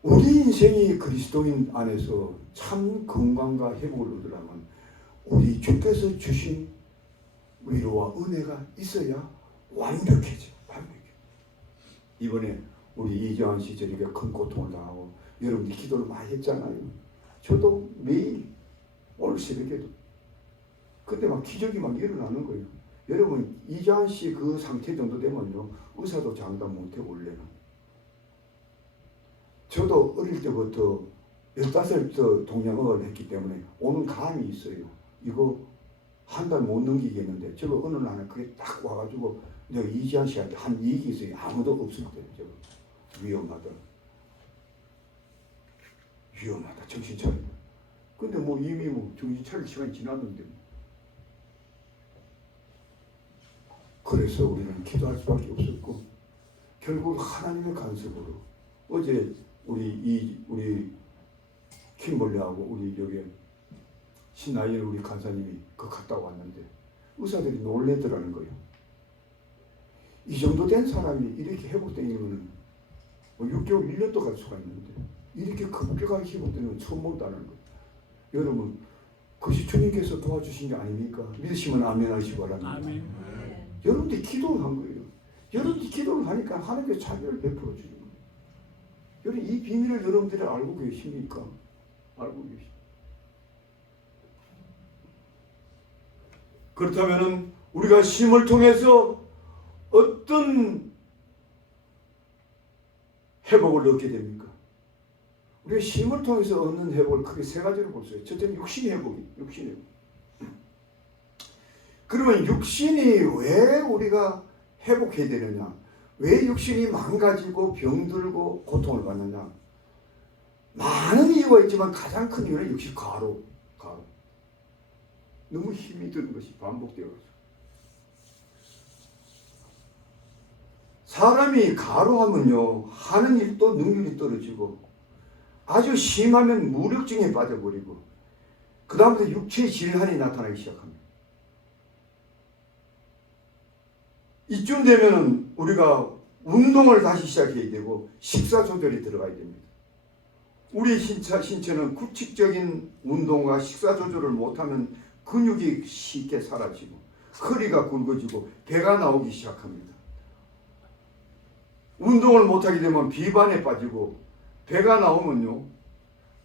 우리 인생이 그리스도인 안에서 참 건강과 회복을 얻으려면 우리 주께서 주신 위로와 은혜가 있어야 완벽해져. 완벽해. 이번에 우리 이정환 씨 저녁에 큰 고통을 당하고 여러분들이 기도를 많이 했잖아요. 저도 매일 오늘 새벽에도. 그때 막 기적이 막 일어나는 거예요. 여러분, 이정환 씨 그 상태 정도 되면요, 의사도 장담 못해 원래는. 저도 어릴 때부터 15살부터 동양어를 했기 때문에 오는 감이 있어요. 이거 한 달 못 넘기겠는데, 저거 어느 날에 그게 딱 와가지고 내가 이지한 씨한테 한 얘기 있어요. 아무도 없을 때 저거 위험하다. 위험하다. 정신 차려. 근데 뭐 이미 뭐 정신 차릴 시간이 지났는데. 그래서 우리는 기도할 수밖에 없었고, 결국 하나님의 간섭으로 어제 우리 킴벌리하고 우리 여기 신나이엘 우리 간사님이 그 갔다 왔는데 의사들이 놀래더라는 거예요. 이 정도 된 사람이 이렇게 회복되면 뭐 6개월, 1년도 갈 수가 있는데 이렇게 급격하게 회복되는 건 처음 본다는 거예요. 여러분, 그것이 주님께서 도와주신 게 아닙니까? 믿으시면 아멘 하시기 바랍니다. 아멘. 여러분들이 기도를 한 거예요. 여러분들이 기도를 하니까 하나님께서 자비를 베풀어 주는 거예요. 여러분, 이 비밀을 여러분들이 알고 계십니까? 알고 계십니까? 그렇다면 우리가 쉼을 통해서 어떤 회복을 얻게 됩니까? 우리가 쉼을 통해서 얻는 회복을 크게 세 가지로 볼 수 있어요. 첫째는 육신의 회복이에요. 육신의 회복. 그러면 육신이 왜 우리가 회복해야 되느냐? 왜 육신이 망가지고 병들고 고통을 받느냐? 많은 이유가 있지만 가장 큰 이유는 역시 가루. 너무 힘이 드는 것이 반복되어서. 사람이 가루하면요, 하는 일도 능률이 떨어지고, 아주 심하면 무력증에 빠져버리고, 그 다음부터 육체의 질환이 나타나기 시작합니다. 이쯤 되면 우리가 운동을 다시 시작해야 되고 식사 조절이 들어가야 됩니다. 우리 신체는 규칙적인 운동과 식사 조절을 못하면 근육이 쉽게 사라지고 허리가 굵어지고 배가 나오기 시작합니다. 운동을 못하게 되면 비만에 빠지고 배가 나오면요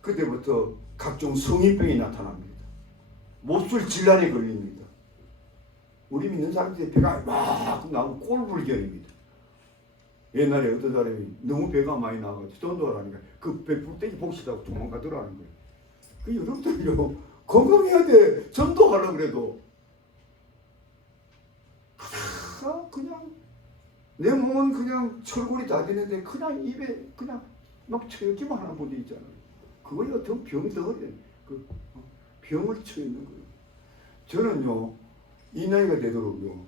그때부터 각종 성인병이 나타납니다. 몹쓸 질환에 걸립니다. 우리 믿는 사람들이 배가 막 나오고 꼴불견입니다. 옛날에 어떤 사람이 너무 배가 많이 나와가지고 전도하라니까 그 배 불떼기 복시다고 도망가더라는 거예요. 그 여러분들요 건강해야 돼. 전도하려고 그래도 그냥 내 몸은 그냥 철골이 다 되는데 그냥 입에 그냥 막 처먹기만 하는 분이 있잖아요. 그거에 어떤 병덩어리야. 그 병을 처있는 거예요. 저는요 이 나이가 되도록요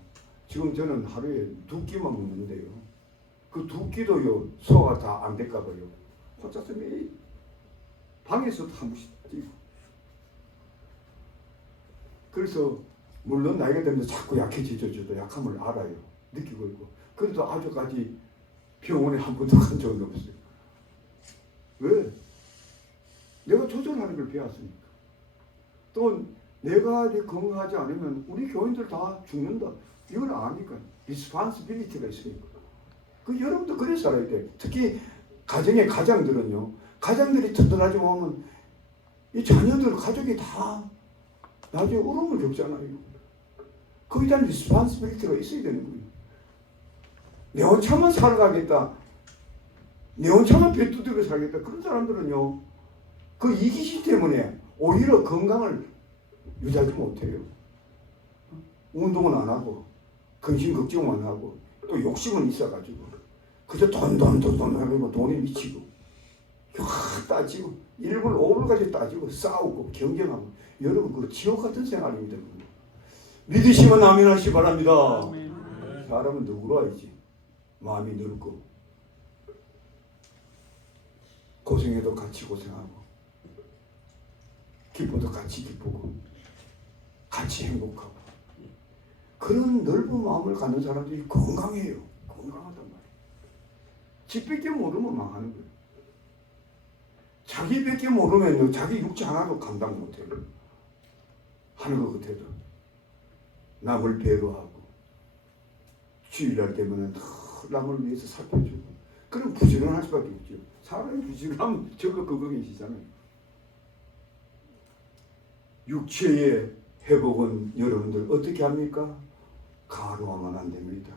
지금 저는 하루에 2끼만 먹는데요. 그 2끼도요 소화가 다 안 될까 봐요. 혼자서 매일 방에서도 한 번씩 뛰고. 그래서 물론 나이가 되면서 자꾸 약해지죠. 저도 약함을 알아요. 느끼고 있고. 그래도 아직까지 병원에 한 번도 간 적은 없어요. 왜? 내가 조절하는 걸 배웠으니까. 또 내가 건강하지 않으면 우리 교인들 다 죽는다. 이걸 아니까. 리스폰시빌리티가 있으니까. 그 여러분도 그래 살아야 돼. 특히 가정의 가장들은요. 가장들이 튼튼하지 못하면 이 자녀들 가족이 다 나중에 어려움을 겪잖아요. 거기에 대한 리스폰시빌리티가 있어야 되는 거예요. 내 혼자만 살아가겠다. 내 혼자만 배 두들겨 살겠다. 그런 사람들은요. 그 이기심 때문에 오히려 건강을 유지하지 못해요. 운동은 안 하고 근심 걱정은 안 하고 또 욕심은 있어가지고 그저 돈 하고 돈에 미치고 따지고 1불 5불까지 따지고 싸우고 경쟁하고 여러분 그 지옥 같은 생활입니다. 믿으시면 아멘 하시기 바랍니다. 사람은 누구로 알지? 마음이 늙고 고생해도 같이 고생하고 기뻐도 같이 기쁘고 같이 행복하고 그런 넓은 마음을 갖는 사람들이 건강해요. 건강하단 말이에요. 지밖에 모르면 망하는 거예요. 자기밖에 모르면요 자기 육체 하나도 감당 못해요. 하는 것 같아도 남을 배려하고 주일날 되면 남을 위해서 살펴주고 그럼 부지런할 수밖에 없죠. 사람이 부지런하면 저거 건강해지잖아요. 육체의 회복은 여러분들 어떻게 합니까? 가로하면 안 됩니다.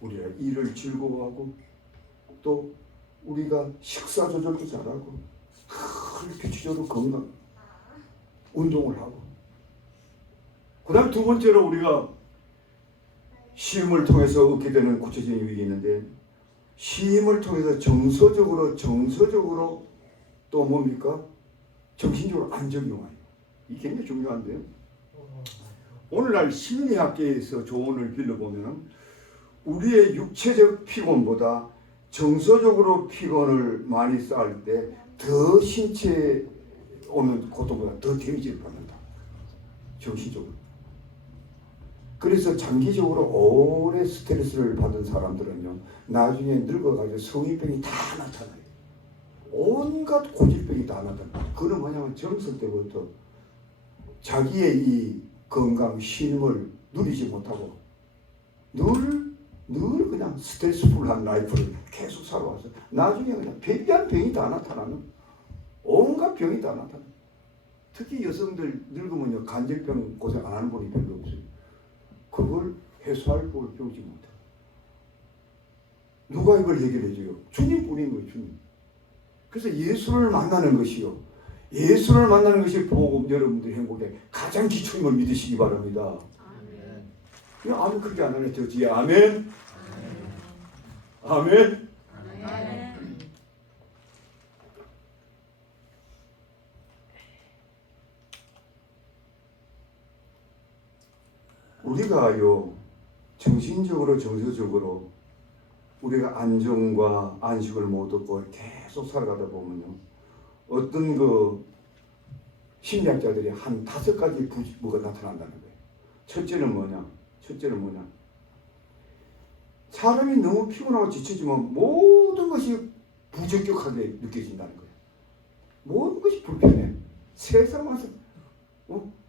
우리가 일을 즐거워하고 또 우리가 식사 조절도 잘하고 필수적으로 건강 운동을 하고 그 다음 두 번째로 우리가 시험을 통해서 얻게 되는 구체적인 유익이 있는데 시험을 통해서 정서적으로 또 뭡니까? 정신적으로 안정이 와요. 이게 굉장히 중요한데요. 오늘날 심리학계에서 조언을 빌려보면 우리의 육체적 피곤보다 정서적으로 피곤을 많이 쌓을 때 더 신체에 오는 고통보다 더 데미지를 받는다. 정신적으로. 그래서 장기적으로 오래 스트레스를 받은 사람들은요 나중에 늙어가지고 성인병이 다 나타나요. 온갖 고질병이 다 나타나요. 그건 뭐냐면 젊을 때부터 자기의 이 건강, 쉼을 누리지 못하고 늘 그냥 스트레스풀한 라이프를 계속 살아와서 나중에 그냥 별의한 병이 다 나타나는 온갖 병이 다 나타나요. 특히 여성들 늙으면요 간질병 고생 안 하는 분이 별로 없어요. 그걸 해소할 법을 배우지 못해요. 누가 이걸 해결해줘요? 주님뿐인 거예요. 주님. 그래서 예수를 만나는 것이요. 예수를 만나는 것이 복음 여러분들의 행복의 가장 기초인 걸 믿으시기 바랍니다. 아멘. 아멘 크게 안 하네. 저 뒤에 아멘. 아멘. 아멘. 우리가요 정신적으로 정서적으로 우리가 안정과 안식을 못 얻고 계속 살아가다 보면요 어떤 그 심리학자들이 한 5가지 뭐가 나타난다는 거예요. 첫째는 뭐냐? 사람이 너무 피곤하고 지치지만 모든 것이 부적격하게 느껴진다는 거예요. 모든 것이 불편해. 세상 와서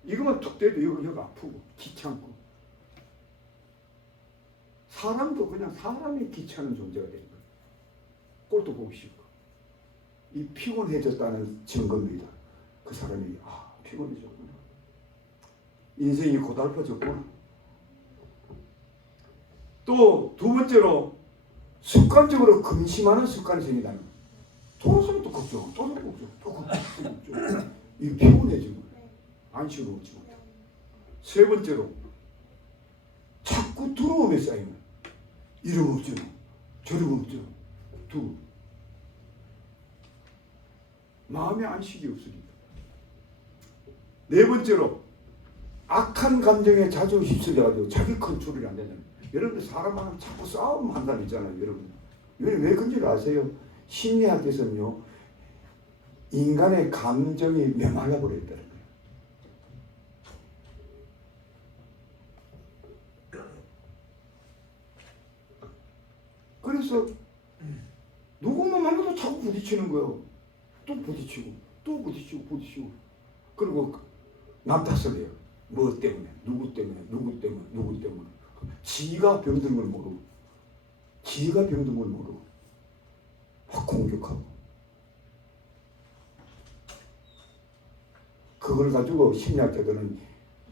이거만 툭 대도 여기 아프고 귀찮고. 사람도 그냥 사람이 귀찮은 존재가 되는 거예요. 꼴도 보기 싫고. 이 피곤해졌다는 증거입니다. 그 사람이 피곤해졌구나. 인생이 고달퍼졌구나. 또 두 번째로 습관적으로 근심하는 습관이 생긴다는 거예요. 돌아서면 또 걱정, 또 걱정, 또 걱정. 이거 피곤해지고 안쓰러워지고. 세 번째로 자꾸 두려움에 쌓이는 거예요. 이름 없죠, 저름 없죠. 두 마음의 안식이 없으니까. 네 번째로 악한 감정에 자주 휩쓸려가지고 자기 컨트롤이 안 된다는 거예요. 여러분들 사람하고 자꾸 싸움 한다는 있잖아요. 여러분 왜 그런지 아세요? 심리학에서는요, 인간의 감정이 메말라 버렸다는 거예요. 그래서 누구만 만나도 자꾸 부딪히는 거예요. 또 부딪히고 또 부딪히고 그리고 남 탓을 해요. 뭐 때문에, 누구 때문에. 지가 병든 걸 모르고 확 공격하고. 그걸 가지고 심리학자들은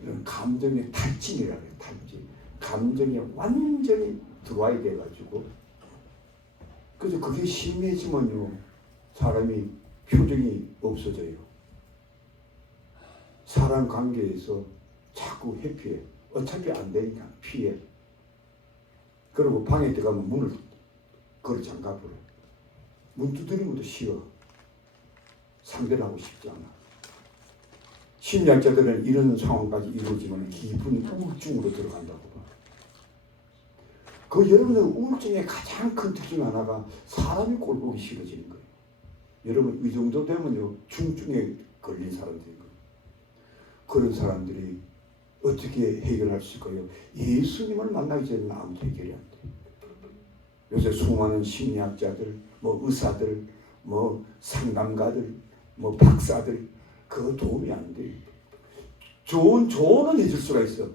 이런 감정의 탈진이라고 해요. 탈진. 감정이 완전히 들어와야 돼가지고. 그래서 그게 심해지면요, 사람이 표정이 없어져요. 사람 관계에서 자꾸 회피해. 어차피 안 되니까 피해. 그리고 방에 들어가면 문을 걸어 잠가버려. 문 두드리는 것도 싫어. 상대를 하고 싶지 않아. 심리학자들은 이런 상황까지 이루어지면 깊은 우울증으로 들어간다고 봐. 그 여러분의 우울증의 가장 큰 특징 하나가 사람이 꼴 보기 싫어지는 거예요. 여러분 이 정도 되면요, 중증에 걸린 사람들인 거예요. 그런 사람들이 어떻게 해결할 수 있을까요? 예수님을 만나기 전에는 아무도 해결이 안 돼요. 요새 수많은 심리학자들, 의사들, 상담가들, 박사들, 그거 도움이 안 돼요. 조언은 해줄 수가 있어.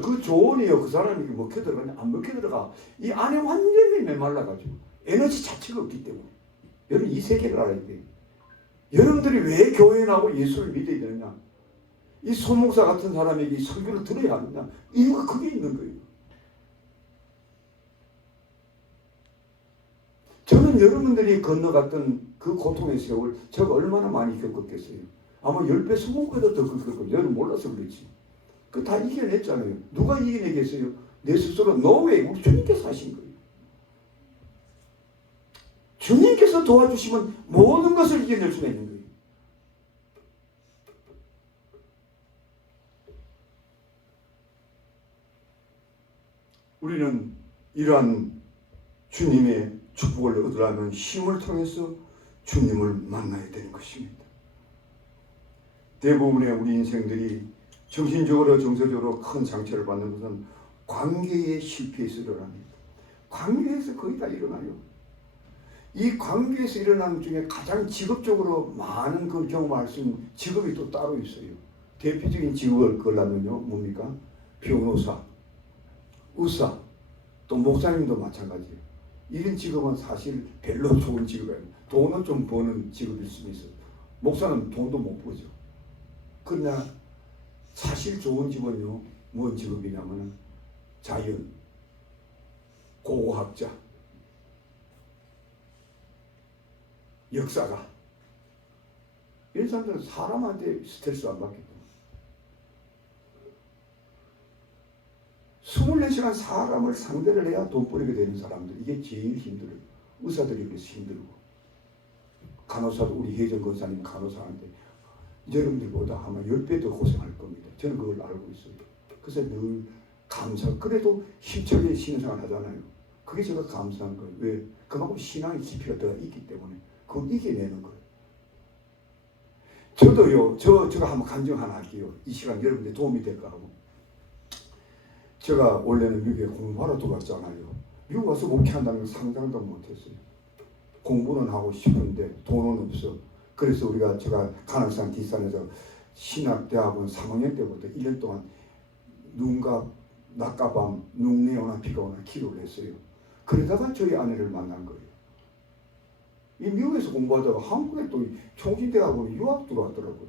그 조언이요, 그 사람이 먹혀 들어가냐 안 먹혀 들어가. 이 안에 완전히 메말라가지고 에너지 자체가 없기 때문에. 여러분 이 세계를 알아야 돼요. 여러분들이 왜 교회에 나오고 예수를 믿어야 되느냐? 이 소목사 같은 사람에게 설교를 들어야 하느냐? 이유가 그게 있는 거예요. 저는 여러분들이 건너갔던 그 고통의 세월, 제가 얼마나 많이 겪었겠어요. 아마 10배, 20배도 더 겪었거든요. 여러분 몰라서 그렇지. 그 다 이겨냈잖아요. 누가 이겨내겠어요? 내 스스로. 노웨이, 우리 주님께서 하신 거예요. 주님께서 도와주시면 모든 것을 이겨낼 수가 있는 거예요. 우리는 이러한 주님의 축복을 얻으려면 힘을 통해서 주님을 만나야 되는 것입니다. 대부분의 우리 인생들이 정신적으로 정서적으로 큰 상처를 받는 것은 관계의 실패에서 일어납니다. 관계에서 거의 다 일어나요. 이 관계에서 일어나는 중에 가장 직업적으로 많은 그 경험할 수 있는 직업이 또 따로 있어요. 대표적인 직업을 걸라면요, 뭡니까? 변호사, 의사, 또 목사님도 마찬가지예요. 이런 직업은 사실 별로 좋은 직업이 아니에요. 돈은 좀 버는 직업일 수도 있어요. 목사는 돈도 못 버죠. 그러나 사실 좋은 직업은요, 뭔 직업이냐면 자연, 고고학자, 역사가, 이런 사람들은 사람한테 스트레스 안 받기 때문에 24시간 사람을 상대를 해야 돈 벌게 되는 사람들, 이게 제일 힘들어요. 의사들이 그래서 힘들고, 간호사도 우리 혜정 권사님 간호사한테 여러분들보다 아마 10배 더 고생할 겁니다. 저는 그걸 알고 있어요. 그래서 늘 감사, 그래도 힘차게 신앙생활 하잖아요. 그게 제가 감사한 거예요. 왜? 그만큼 신앙의 깊이가 더 있기 때문에 그걸 이겨내는 거예요. 저도요, 제가 한번 간증 하나 할게요. 이 시간 여러분들 도움이 될까 하고. 제가 원래는 미국에 공부하러 들어왔잖아요. 미국 와서 목회한다는 건 상상도 못했어요. 공부는 하고 싶은데 돈은 없어. 그래서 제가 가나산 뒷산에서 신학대학원 3학년 때부터 1년 동안 눈과 낮과 밤 눈이 오나 비가 오나 기도를 했어요. 그러다가 저희 아내를 만난 거예요. 이 미국에서 공부하다가 한국에 또 총신대학원에 유학 들어왔더라고요.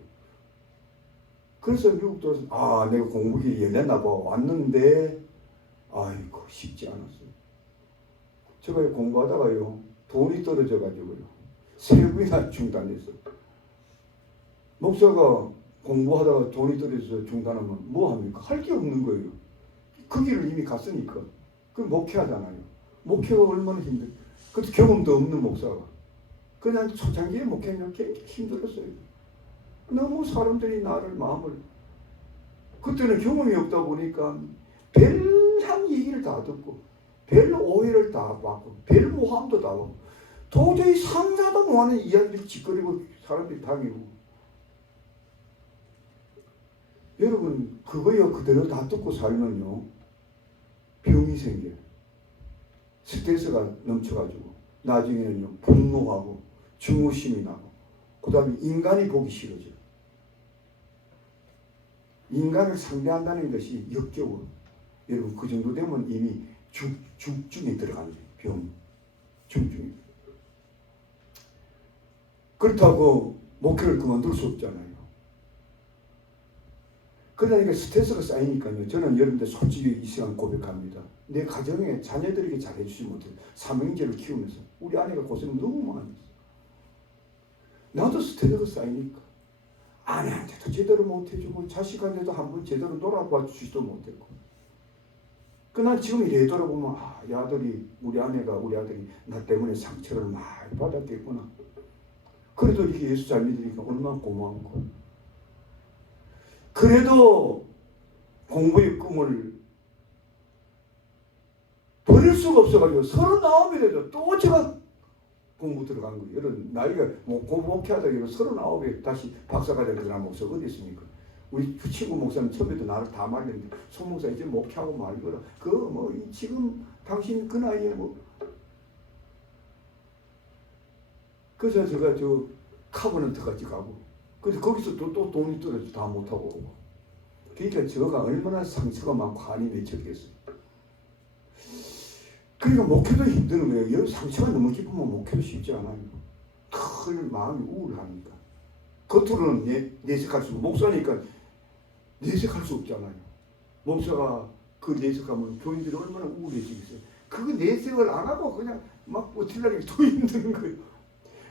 그래서 미국 들어서 내가 공부길이 열렸나 봐 왔는데 아이고 쉽지 않았어요. 제가 공부하다가요 돈이 떨어져가지고요 3번이나 중단했어요. 목사가 공부하다가 돈이 떨어져서 중단하면 뭐 합니까? 할 게 없는 거예요. 그 길을 이미 갔으니까. 그럼 목회하잖아요. 목회가 얼마나 힘들어요. 그것도 경험도 없는 목사가. 그냥 초창기에 목회는 굉장히 힘들었어요. 너무 사람들이 나를 마음을 그때는 경험이 없다 보니까 별한 얘기를 다 듣고 별 오해를 다 받고 별 모함도 다 받고 도저히 상상도 못하는 이야기를 짓거리고 사람들이 당기고 여러분 그거요 그대로 다 듣고 살면요 병이 생겨요. 스트레스가 넘쳐가지고 나중에는요 분노하고 증오심이 나고 그 다음에 인간이 보기 싫어져요. 인간을 상대한다는 것이 역겨워. 여러분 그 정도 되면 이미 죽중에 들어가는 병. 죽중에. 그렇다고 목회를 그만둘 수 없잖아요. 그러니까 스트레스가 쌓이니까요. 저는 여러분들 솔직히 이 시간 고백합니다. 내 가정에 자녀들에게 잘해주지 못해요. 삼형제를 키우면서 우리 아내가 고생 너무 많이 했어요. 나도 스트레스가 쌓이니까 아내한테도 제대로 못해주고 자식한테도 한번 제대로 놀아봐 주지도 못했고 그난 지금 이래 돌아보면 이 아들이 우리 아들이 나 때문에 상처를 많이 받았겠구나. 그래도 이렇게 예수 잘 믿으니까 얼마나 고마운고. 그래도 공부의 꿈을 버릴 수가 없어가지고 39이 돼도 또 제가 공부 들어간 거예요. 여러분 나이가 공부 목회하다 이거 39에 다시 박사과정에 들어간 목사 어디 있습니까? 우리 친구 목사는 처음에도 나를 다 말렸는데 송 목사 이제 목회하고 말거라. 지금 당신 그 나이에 그래서 제가 저 카버넌트까지 가고 그래서 거기서 또 돈이 떨어져 다 못하고 오고 그러니까 제가 얼마나 상처가 많고 한이 맺혔겠어요. 그러니까 목회도 힘든 거예요. 상처가 너무 깊으면 목회도 쉽지 않아요. 큰 마음이 우울하니까. 겉으로는 내색할 수 목사니까 내색할 수 없잖아요. 목사가 그 내색하면 교인들이 얼마나 우울해지겠어요. 그거 내색을 안 하고 그냥 막 버틸라니 더 힘든 거예요.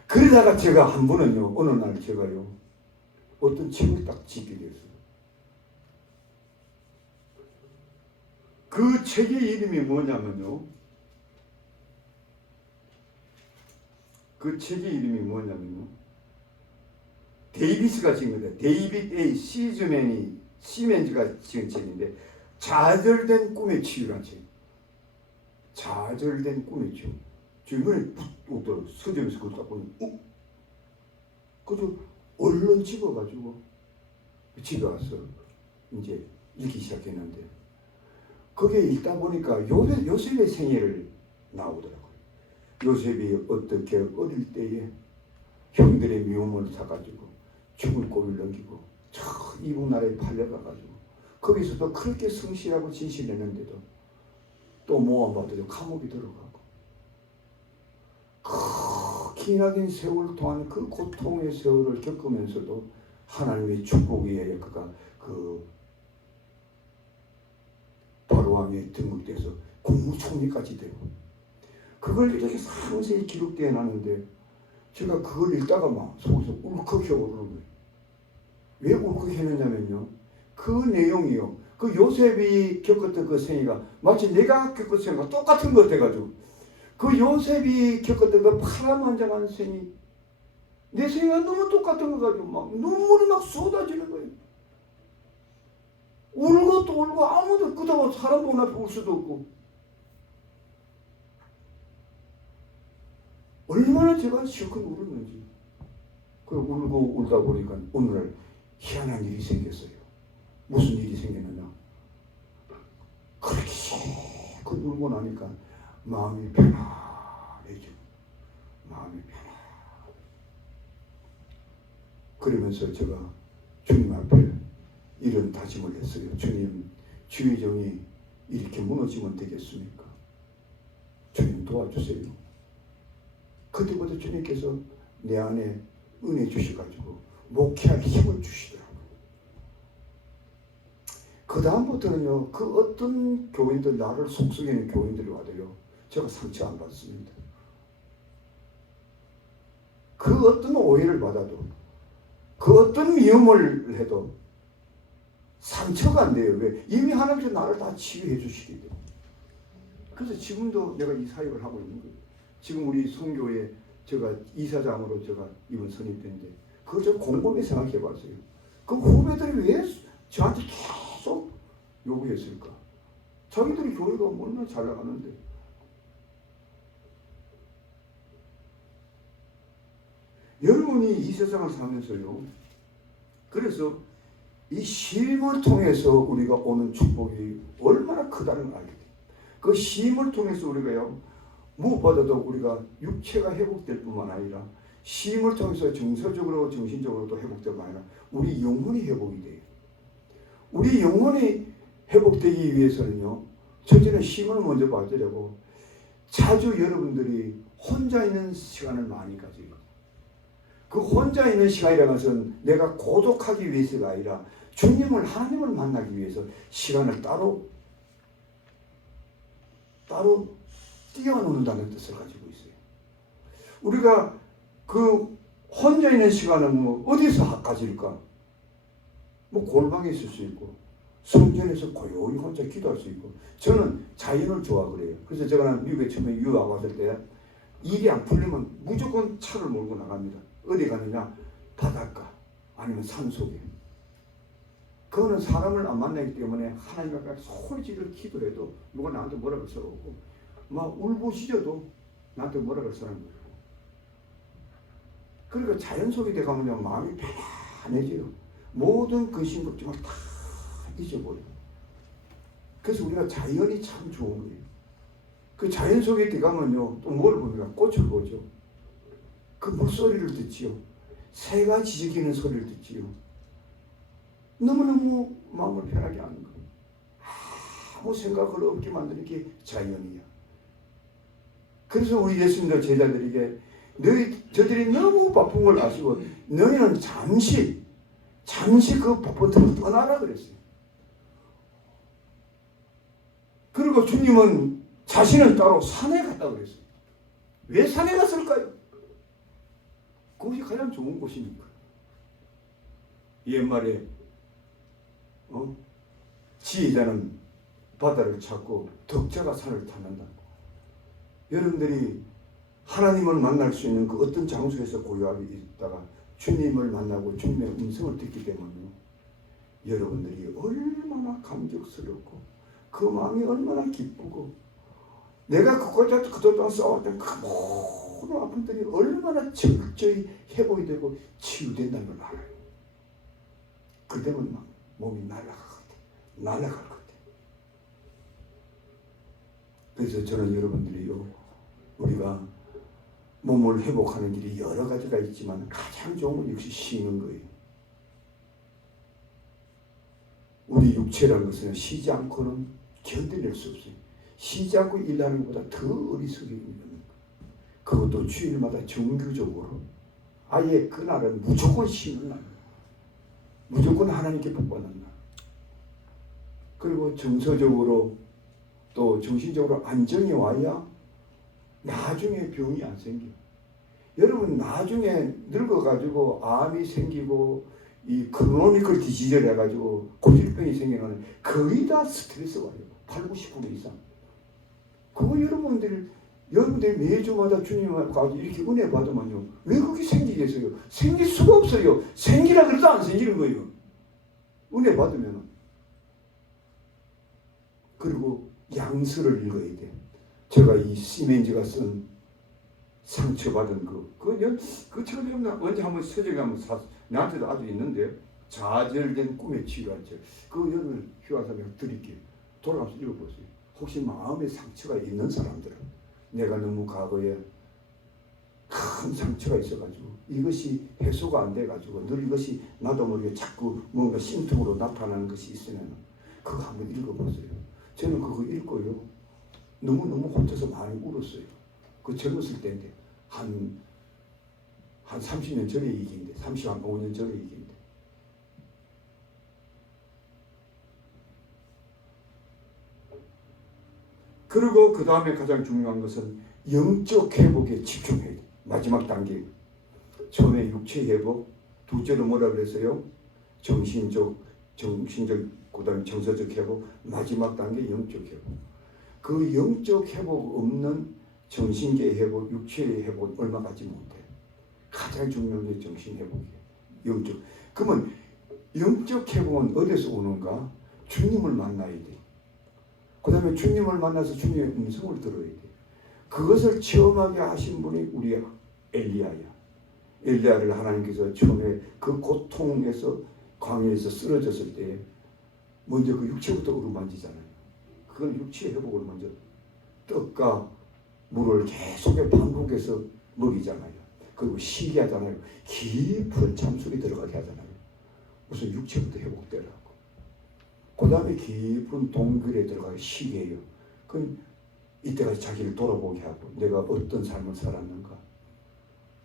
그러다가 제가 한 번은요, 어느 날 제가요, 어떤 책을 딱 짓게 됐어요. 그 책의 이름이 뭐냐면요, 데이비스가 지은 겁니다. 데이빗 A. 시멘즈가 지은 책인데, 좌절된 꿈의 치유라는 책. 좌절된 꿈의 치유. 저 이번에 서점에서 그걸 딱 보니, 그래서 얼른 집어가지고 집에 와서 이제 읽기 시작했는데, 그게 읽다 보니까 요셉의 생애를 나오더라고요. 요셉이 어떻게 어릴 때에 형들의 미움을 사가지고 죽을 고비를 넘기고 저 이북 나라에 팔려가가지고 거기서도 그렇게 성실하고 진실했는데도 또 모함받아서 감옥에 들어가고 기나긴 세월 동안 그 고통의 세월을 겪으면서도 하나님의 축복 위에 그가 그 바로왕에 등극돼서 국무총리까지 되고 그걸 이렇게 상세히 기록되어 놨는데 제가 그걸 읽다가 막 속에서 울컥해 오르는 거예요. 왜 울컥했느냐면요. 그 내용이요. 그 요셉이 겪었던 그 생애가 마치 내가 겪었던 생애가 똑같은 것 같아가지고 그 요셉이 겪었던 그 파란만장한 생애 내 생애가 너무 똑같은 거 가지고 막 눈물이 막 쏟아지는 거예요. 울고 또 울고 아무도 그다고 사람 본 앞에 울 수도 없고 얼마나 제가 실컷 울었는지. 그 울고 울다 보니까 오늘날 희한한 일이 생겼어요. 무슨 일이 생겼느냐. 그렇게 실컷 울고 나니까 마음이 편안해져. 마음이 편안. 그러면서 제가 주님 앞에 이런 다짐을 했어요. 주님, 주의 종이 이렇게 무너지면 되겠습니까? 주님 도와주세요. 그때부터 주님께서 내 안에 은혜 주셔가지고 목회할 힘을 주시더라고요. 그 다음부터는요, 그 어떤 교인들, 나를 속썩이는 교인들이 와도요, 제가 상처 안 받습니다. 그 어떤 오해를 받아도, 그 어떤 미움을 해도 상처가 안 돼요. 왜? 이미 하나님께서 나를 다 치유해 주시기 때문에. 그래서 지금도 내가 이 사역을 하고 있는 거예요. 지금 우리 선교회 제가 이사장으로 제가 이번 선임됐는데, 그걸 좀 곰곰이 생각해 봤어요. 그 후배들이 왜 저한테 계속 요구했을까? 자기들이 교회가 얼마나 잘 나가는데. 여러분이 이 세상을 살면서요, 그래서 이 쉼을 통해서 우리가 오는 축복이 얼마나 크다는 걸 알게 돼요. 그 쉼을 통해서 우리가요, 무엇보다도 우리가 육체가 회복될 뿐만 아니라 쉼을 통해서 정서적으로 정신적으로도 회복될 뿐만 아니라 우리 영혼이 회복이 돼요. 우리 영혼이 회복되기 위해서는요, 첫째는 쉼을 먼저 받으려고 자주 여러분들이 혼자 있는 시간을 많이 가져요. 그 혼자 있는 시간이라는 것은 내가 고독하기 위해서가 아니라 주님을, 하나님을 만나기 위해서 시간을 따로 띄워놓는다는 뜻을 가지고 있어요. 우리가 그 혼자 있는 시간은 뭐 어디서 가질까? 뭐 골방에 있을 수 있고, 성전에서 고요히 혼자 기도할 수 있고. 저는 자연을 좋아 그래요. 그래서 제가 미국에 처음에 유학 왔을 때 일이 안 풀리면 무조건 차를 몰고 나갑니다. 어디 가느냐? 바닷가 아니면 산속에. 그거는 사람을 안 만나기 때문에 하나님 앞에 소리지를 기도해도 누가 나한테 뭐라 그럴 수가 없고, 막 울부짖어도 나한테 뭐라 그럴 사람이 없고. 그러니까 자연 속에 들어가면 마음이 편안해져요. 모든 근심 걱정을 다 잊어버려요. 그래서 우리가 자연이 참 좋은 거예요. 그 자연 속에 들어가면요, 또 뭘 봅니까? 꽃을 보죠. 그 물소리를 듣지요. 새가 지저귀는 소리를 듣지요. 너무너무 마음을 편하게 하는 거예요. 아무 생각을 없게 만드는 게 자연이야. 그래서 우리 예수님도 제자들에게 저들이 너무 바쁜 걸 아시고 너희는 잠시 그 바쁜 틈을 떠나라 그랬어요. 그리고 주님은 자신은 따로 산에 갔다 그랬어요. 왜 산에 갔을까요? 그것이 가장 좋은 곳이니까. 옛말에 지혜자는 바다를 찾고 덕자가 산을 찾는다. 여러분들이 하나님을 만날 수 있는 그 어떤 장소에서 고요하게 있다가 주님을 만나고 주님의 음성을 듣기 때문에 여러분들이 얼마나 감격스럽고 그 마음이 얼마나 기쁘고, 내가 그것과 싸웠던 그 모든 아픔들이 얼마나 철저히 회복이 되고 치유된다는 걸 알아요. 그때는 막 몸이 날아갈 것 같아. 그래서 저는 여러분들이요, 우리가 몸을 회복하는 길이 여러 가지가 있지만 가장 좋은 건 역시 쉬는 거예요. 우리 육체라는 것은 쉬지 않고는 견뎌낼 수 없어요. 쉬지 않고 일하는 것보다 더 어리석은 거예요. 그것도 주일마다 정규적으로 아예 그날은 무조건 쉬는 날, 무조건 하나님께 복받는 날. 그리고 정서적으로 또 정신적으로 안정이 와야 나중에 병이 안 생겨요. 여러분 나중에 늙어가지고 암이 생기고 이 크로니컬 디지즈를 해가지고 고질병이 생기는 거의 다 스트레스 와요. 80~90% 이상. 그거 여러분들이 매주마다 주님을 가서 이렇게 은혜 받으면요, 왜 그게 생기겠어요? 생길 수가 없어요. 생기라 그래도 안 생기는 거예요. 은혜 받으면. 그리고 양서를 읽어야 돼. 제가 이 시멘즈가 쓴 상처받은 그 책을 언제 한번 서적에 한번 나한테도 아주 있는데, 좌절된 꿈의 치유한 책. 그거 여러분 휴화사에 드릴게요. 돌아가서 읽어보세요. 혹시 마음의 상처가 있는 사람들은, 내가 너무 과거에 큰 상처가 있어가지고 이것이 해소가 안 돼가지고 늘 이것이 나도 모르게 자꾸 뭔가 심통으로 나타나는 것이 있으면 그거 한번 읽어보세요. 저는 그거 읽고요 너무너무 혼자서 많이 울었어요. 그 젊었을 때인데 한 30년 전의 얘기인데 35년 전의 얘기인데 그리고 그 다음에 가장 중요한 것은 영적 회복에 집중해야 돼. 마지막 단계. 처음에 육체 회복, 둘째로 뭐라 그랬어요? 정신적, 그 다음에 정서적 회복, 마지막 단계 영적 회복. 그 영적 회복 없는 정신계 회복, 육체의 회복 얼마 가지 못해. 가장 중요한 게 정신 회복이에요. 영적. 그러면 영적 회복은 어디서 오는가? 주님을 만나야 돼. 그 다음에 주님을 만나서 주님의 음성을 들어야 돼. 그것을 체험하게 하신 분이 우리 엘리야야. 엘리야를 하나님께서 처음에 그 고통에서 광야에서 쓰러졌을 때 먼저 그 육체부터 어루만지잖아요. 그건 육체의 회복을 먼저 떡과 물을 계속 반복해서 먹이잖아요. 그리고 쉬게 하잖아요. 깊은 잠속에 들어가게 하잖아요. 우선 육체부터 회복되라고. 그 다음에 깊은 동굴에 들어가서 쉬게 해요. 그럼 이때까지 자기를 돌아보게 하고 내가 어떤 삶을 살았는가?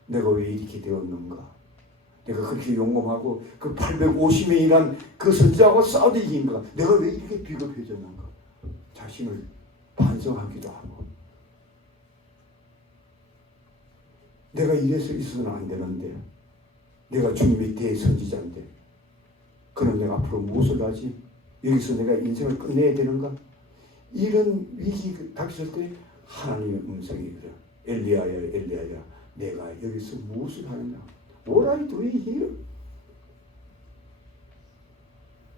내가 왜 이렇게 되었는가? 내가 그렇게 용감하고 그 850에 일한 그 선지자하고 싸우다 이긴가? 내가 왜 이렇게 비겁해졌는가? 자신을 반성하기도 하고 내가 이래서 있어서는 안 되는데 내가 주님의 대선지자인데 그럼 내가 앞으로 무엇을 하지? 여기서 내가 인생을 끝내야 되는가? 이런 위기 닥쳤을 때 하나님의 음성이 그래. 엘리야야 엘리야야 내가 여기서 무엇을 하느냐? What are you doing here?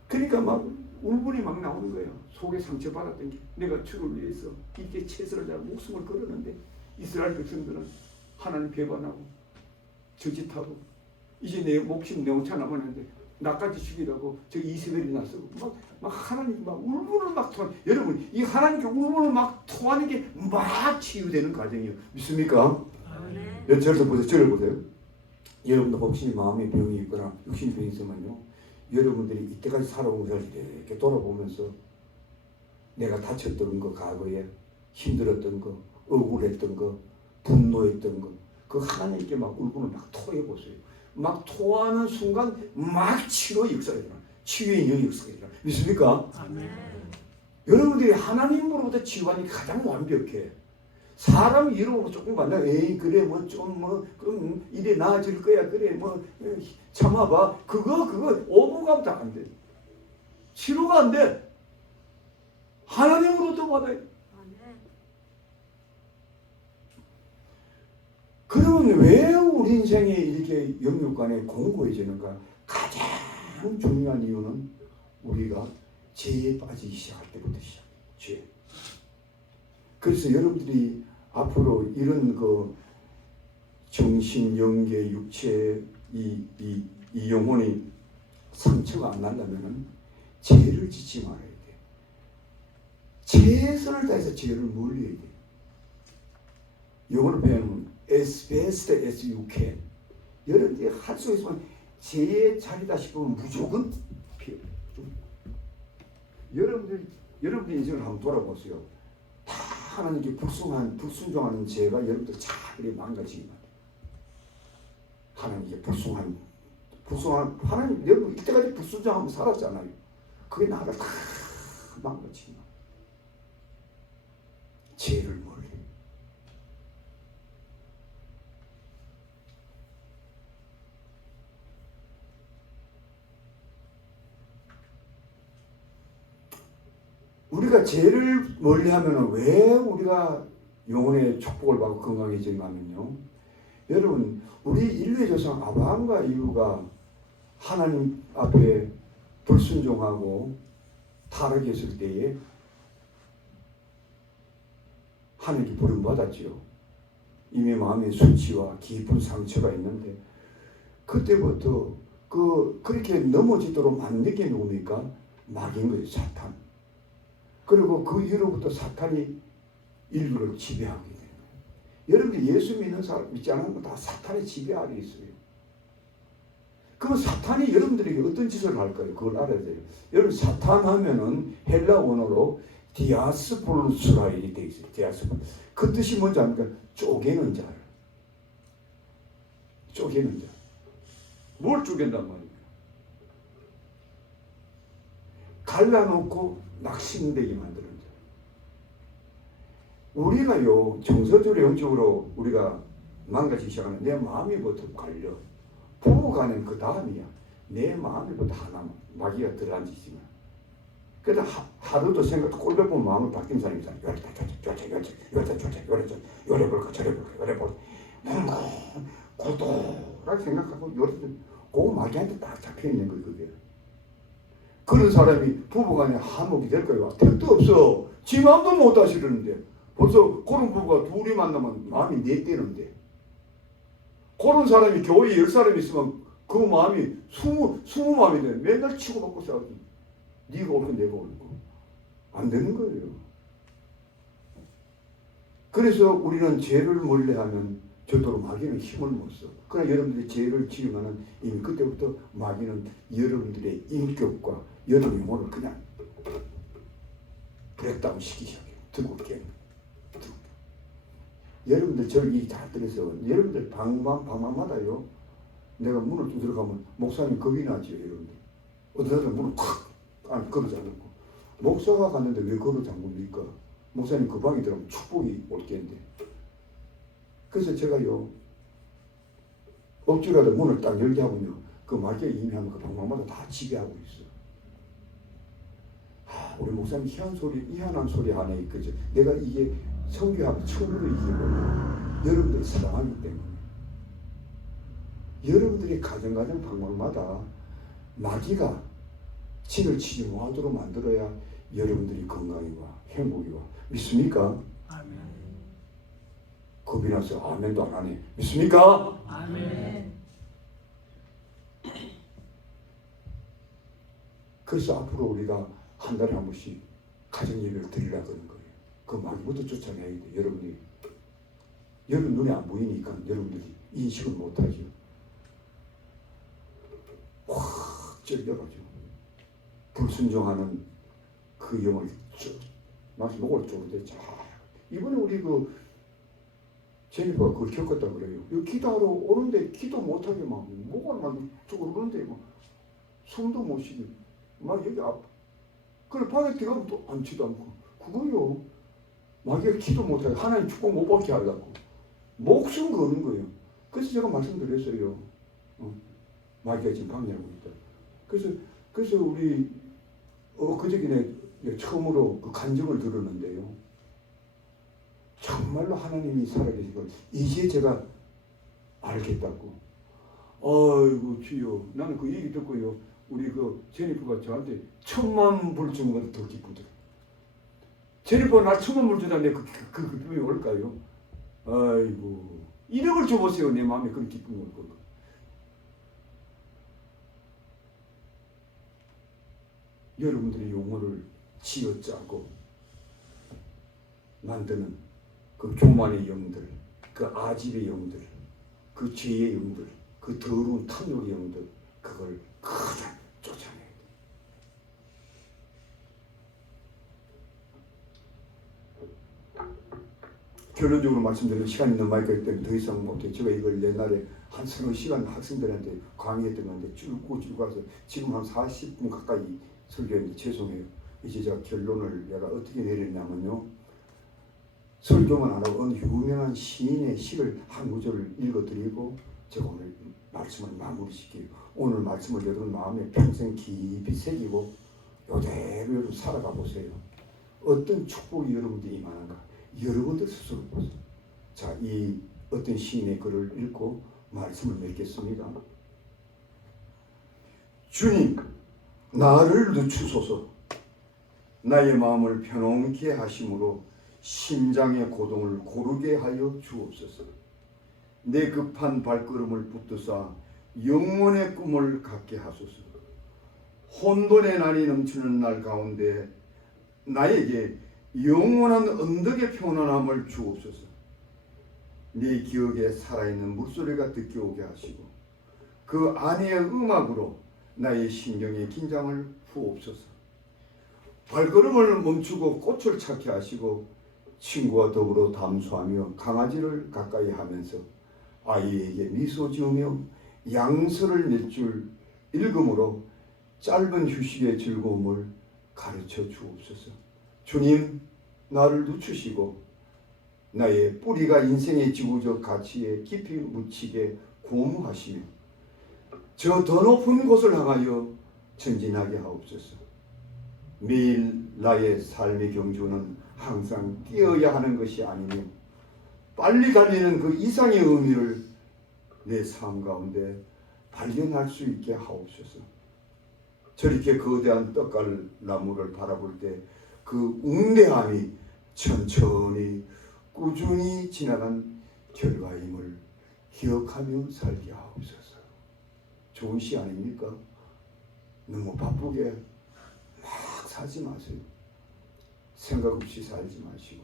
그러니까 막 울분이 막 나오는 거예요. 속에 상처받았던 게 내가 주를 위해서 이렇게 최선을 다해 목숨을 걸었는데 이스라엘 백성들은 하나님 배반하고 저짓하고 이제 내 목숨 내 혼자 남았는데 나까지 죽이라고 저 이세벨이 나서고 막 하나님 막 울분을 막 토하는 여러분 이 하나님께 울분을 막 토하는 게 막 치유되는 과정이에요. 믿습니까? 네. 저를 보세요. 저를 보세요. 여러분도 혹시 마음의 병이 있거나 육신의 병이 있으면요. 여러분들이 이때까지 살아온 것을 이렇게 돌아보면서 내가 다쳤던 거 과거에 힘들었던 거 억울했던 거 분노했던 거 그 하나님께 막 울분을 막 토해보세요. 막 토하는 순간 막 치료 역사가 일어나. 치유의 영역 역사가 일어나. 믿습니까? 아멘. 여러분들이 하나님으로부터 치유하니 가장 완벽해. 사람 이로 조금 만나 에이 그래 뭐 좀 뭐 그럼 이래 나아질 거야 그래 뭐 참아봐 그거 오버감 다 안 돼. 치료가 안 돼. 하나님으로부터 받아야 돼. 그러면 왜 우리 인생이 이렇게 영육간에 공고해지는가? 가장 중요한 이유는 우리가 죄에 빠지기 시작할 때부터 시작해. 죄. 그래서 여러분들이 앞으로 이런 그 정신, 영계, 육체 이 영혼이 상처가 안 나려면은 죄를 짓지 말아야 돼. 최선을 다해서 죄를 멀리해야 돼. 영어로 배우면 as best as you can. 여러분들이 할 수 있으면 죄의 자리다 싶으면 무조건 피해. 여러분들 인생을 한번 돌아보세요. 다 하나님께 불순종하는 죄가 여러분들 잘 망가지기만 해. 하나님께 불순한 하나님 여러분 이때까지 불순종하면 살았잖아요. 그게 나를 다 망가지기만 해. 죄를 멀리. 우리가 죄를 멀리하면 왜 우리가 영혼의 축복을 받고 건강해지냐면요. 여러분 우리 인류의 조상 아브라함과 이브가 하나님 앞에 불순종하고 타락했을 때에 하나님께 버림받았지요. 이미 마음에 수치와 깊은 상처가 있는데 그때부터 그렇게 넘어지도록 만든 게 누굽니까? 마귀인 거예요. 사탄. 그리고 그 이후로부터 사탄이 인류를 지배하게 되는 거예요. 여러분들 예수 믿는 사람 믿지 않는 건 다 사탄의 지배 아래 있어요. 그럼 사탄이 여러분들에게 어떤 짓을 할까요? 그걸 알아야 돼요. 여러분 사탄 하면은 헬라 원어로 디아스폴루스라 이렇게 돼 있어요. 디아스폴. 그 뜻이 뭔지 압니까? 쪼개는 자. 쪼개는 자. 뭘 쪼갠단 말입니까? 갈라놓고 낙심되게 만드는 자. 우리가요 정서적으로 영적으로 우리가 망가지기 시작하면 내 마음이부터 갈려. 부부간은 그 다음이야. 내 마음이부터 하나 마귀가 들어앉으시면. 그래도 하루도 생각도 꼴몇 번 마음을 바뀐 사람이 있잖아요. 요래 볼까 저래 볼까 요래 볼까 고독하게 생각하고 요래 그 마귀한테 딱 잡혀있는 거예요. 그게. 그런 사람이 부부간에 화목이 될까요? 택도 없어. 지 마음도 못 다스리는데 벌써 그런 부부가 둘이 만나면 마음이 넷대는데 그런 사람이 교회에 10사람이 있으면 그 마음이 20 마음이 돼. 맨날 치고받고 싸우지. 네가 옳고 내가 옳고. 안 되는 거예요. 그래서 우리는 죄를 멀리하면 저토로 마귀는 힘을 못 써. 그러나 여러분들이 죄를 지으면 이미 그때부터 마귀는 여러분들의 인격과 여러분의 영혼을 그냥 브렉다운 시키기 시작해요. 드럽게. 여러분들 저를 잘 들으세요. 여러분들 방마다요. 내가 문을 좀 들어가면 목사님 겁이 나죠, 여러분들. 어떤 사람은 문을 콱 걸어 잠그고 목사가 갔는데 왜 걸어 잠굽니까? 목사님 그 방에 들어가면 축복이 올 텐데. 그래서 제가요 억지로라도 문을 딱 열게 하면요 그 마귀가 이미 하면 그 방마다 다 지배하고 있어. 우리 목사님 희한한 소리 하네. 그죠? 내가 이게 성교하고 처음으로 이게 뭐냐. 여러분들이 사랑하기 때문에. 여러분들이 가정 방법마다 마귀가 진을 치지 못하도록 만들어야 여러분들이 건강이 와, 행복이 와. 믿습니까? 아멘. 겁이 나서 아멘도 안 하네. 믿습니까? 아멘. 그래서 앞으로 우리가 한 달에 한 번씩 가정 예배를 드리려고 하는 거예요. 그 마귀부터 쫓아내야 돼. 여러분 눈에 안 보이니까 여러분들이 인식을 못하죠. 확 찔려가지고 불순종하는 그 영을 마치 목을 쪼르대. 자, 이번에 우리 그 제니퍼가 그걸 겪었다 그래요. 여기 기도하러 오는데 기도 못하게 막 목을 막 쪼르는데 막 숨도 못 쉬게 막 여기 그래 방에 들어가면 또 앉지도 않고 그거요. 마귀가 기도 못하게 하나님 축복 못 받게 하려고 목숨 거는 거예요. 그래서 제가 말씀드렸어요. 마귀가 지금 방해하고 있다. 그래서 우리 그저께 처음으로 그 간증을 들었는데요. 정말로 하나님이 살아계신 걸 이제 제가 알겠다고. 아이고 주여, 나는 그 얘기 듣고요. 우리 그 제니퍼가 저한테 10,000불 준 것보다 더 기쁘더라. 제니퍼가 나 10,000불 주다는데 그 기쁨이 올까요? 아이고 1억을 줘보세요. 내 마음에 그런 기쁨이 올 거고. 여러분들의 용어를 쥐어짜고 만드는 그 교만의 영들, 그 아집의 영들, 그 죄의 영들, 그 더러운 탐욕의 영들, 그걸 그냥 쫓아내야 돼. 결론적으로 말씀드리면 시간이 너무 많이 걸기 때문에 더 이상 못해. 제가 이걸 옛날에 한 3시간 학생들한테 강의했던 건데 줄고 가서 지금 한 40분 가까이 설교했는데 죄송해요. 이제 제가 결론을 내가 어떻게 내렸냐면요. 설교만 안 하고 어느 유명한 시인의 시를 한 구절을 읽어드리고 제가 오늘 말씀을 마무리시켜요. 오늘 말씀을 여러분 마음에 평생 깊이 새기고 이대로 여러분 살아가 보세요. 어떤 축복이 여러분들이 임하는가 여러분들 스스로 보세요. 자, 이 어떤 시인의 글을 읽고 말씀을 맺겠습니다. 주님, 나를 늦추소서. 나의 마음을 편안케 하심으로 심장의 고동을 고르게 하여 주옵소서. 내 급한 발걸음을 붙드사 영원의 꿈을 갖게 하소서. 혼돈의 날이 넘치는 날 가운데 나에게 영원한 언덕의 평안함을 주옵소서. 네 기억에 살아있는 물소리가 듣게 오게 하시고 그 안의 음악으로 나의 심경의 긴장을 푸옵소서. 발걸음을 멈추고 꽃을 찾게 하시고 친구와 더불어 담소하며 강아지를 가까이 하면서 아이에게 미소 지으며 양서를 몇 줄 읽음으로 짧은 휴식의 즐거움을 가르쳐 주옵소서. 주님, 나를 늦추시고 나의 뿌리가 인생의 지구적 가치에 깊이 묻히게 고무하시며 저 더 높은 곳을 향하여 전진하게 하옵소서. 매일 나의 삶의 경주는 항상 뛰어야 하는 것이 아니며 빨리 달리는 그 이상의 의미를 내 삶 가운데 발견할 수 있게 하옵소서. 저렇게 거대한 떡갈 나무를 바라볼 때 그 웅대함이 천천히 꾸준히 지나간 결과임을 기억하며 살게 하옵소서. 좋은 시 아닙니까? 너무 바쁘게 막 살지 마세요. 생각 없이 살지 마시고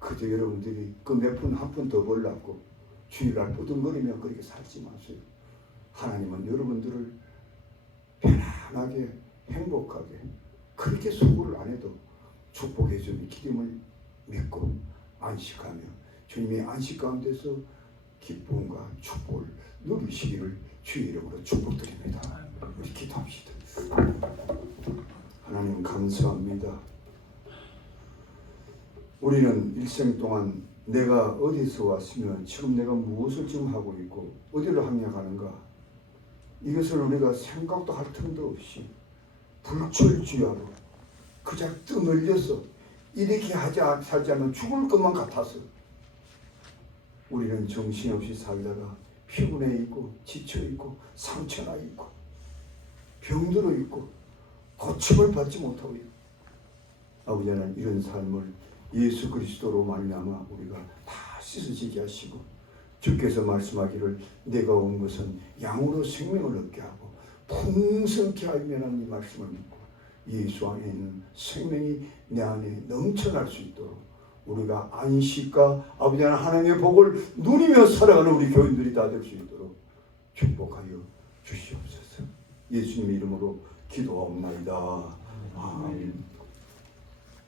그저 여러분들이 그 몇 푼 한 푼 더 벌라고 주일날 뿌둥거리며 그렇게 살지 마세요. 하나님은 여러분들을 편안하게 행복하게 그렇게 수고를 안 해도 축복해 주는 기름을 믿고 안식하며 주님의 안식 가운데서 기쁨과 축복을 누리시기를 주의 이름으로 축복드립니다. 우리 기도합시다. 하나님 감사합니다. 우리는 일생 동안 내가 어디서 왔으면 지금 내가 무엇을 지금 하고 있고 어디로 향해가는가 이것을 우리가 생각도 할 틈도 없이 불철주야로 그저 뜨밀려서 이렇게 살지 않으면 죽을 것만 같아서 우리는 정신없이 살다가 피곤해 있고 지쳐 있고 상처나 있고 병들어 있고 고침을 받지 못하고 있고 아버지 하나님 이런 삶을 예수 그리스도로 말미암아 우리가 다 씻어지게 하시고 주께서 말씀하기를 내가 온 것은 양으로 생명을 얻게 하고 풍성케 하려는 이 말씀을 믿고 예수 안에 있는 생명이 내 안에 넘쳐날 수 있도록 우리가 안식과 아버지 하나님의 복을 누리며 살아가는 우리 교인들이 다 될 수 있도록 축복하여 주시옵소서. 예수님의 이름으로 기도하옵나이다. 아멘.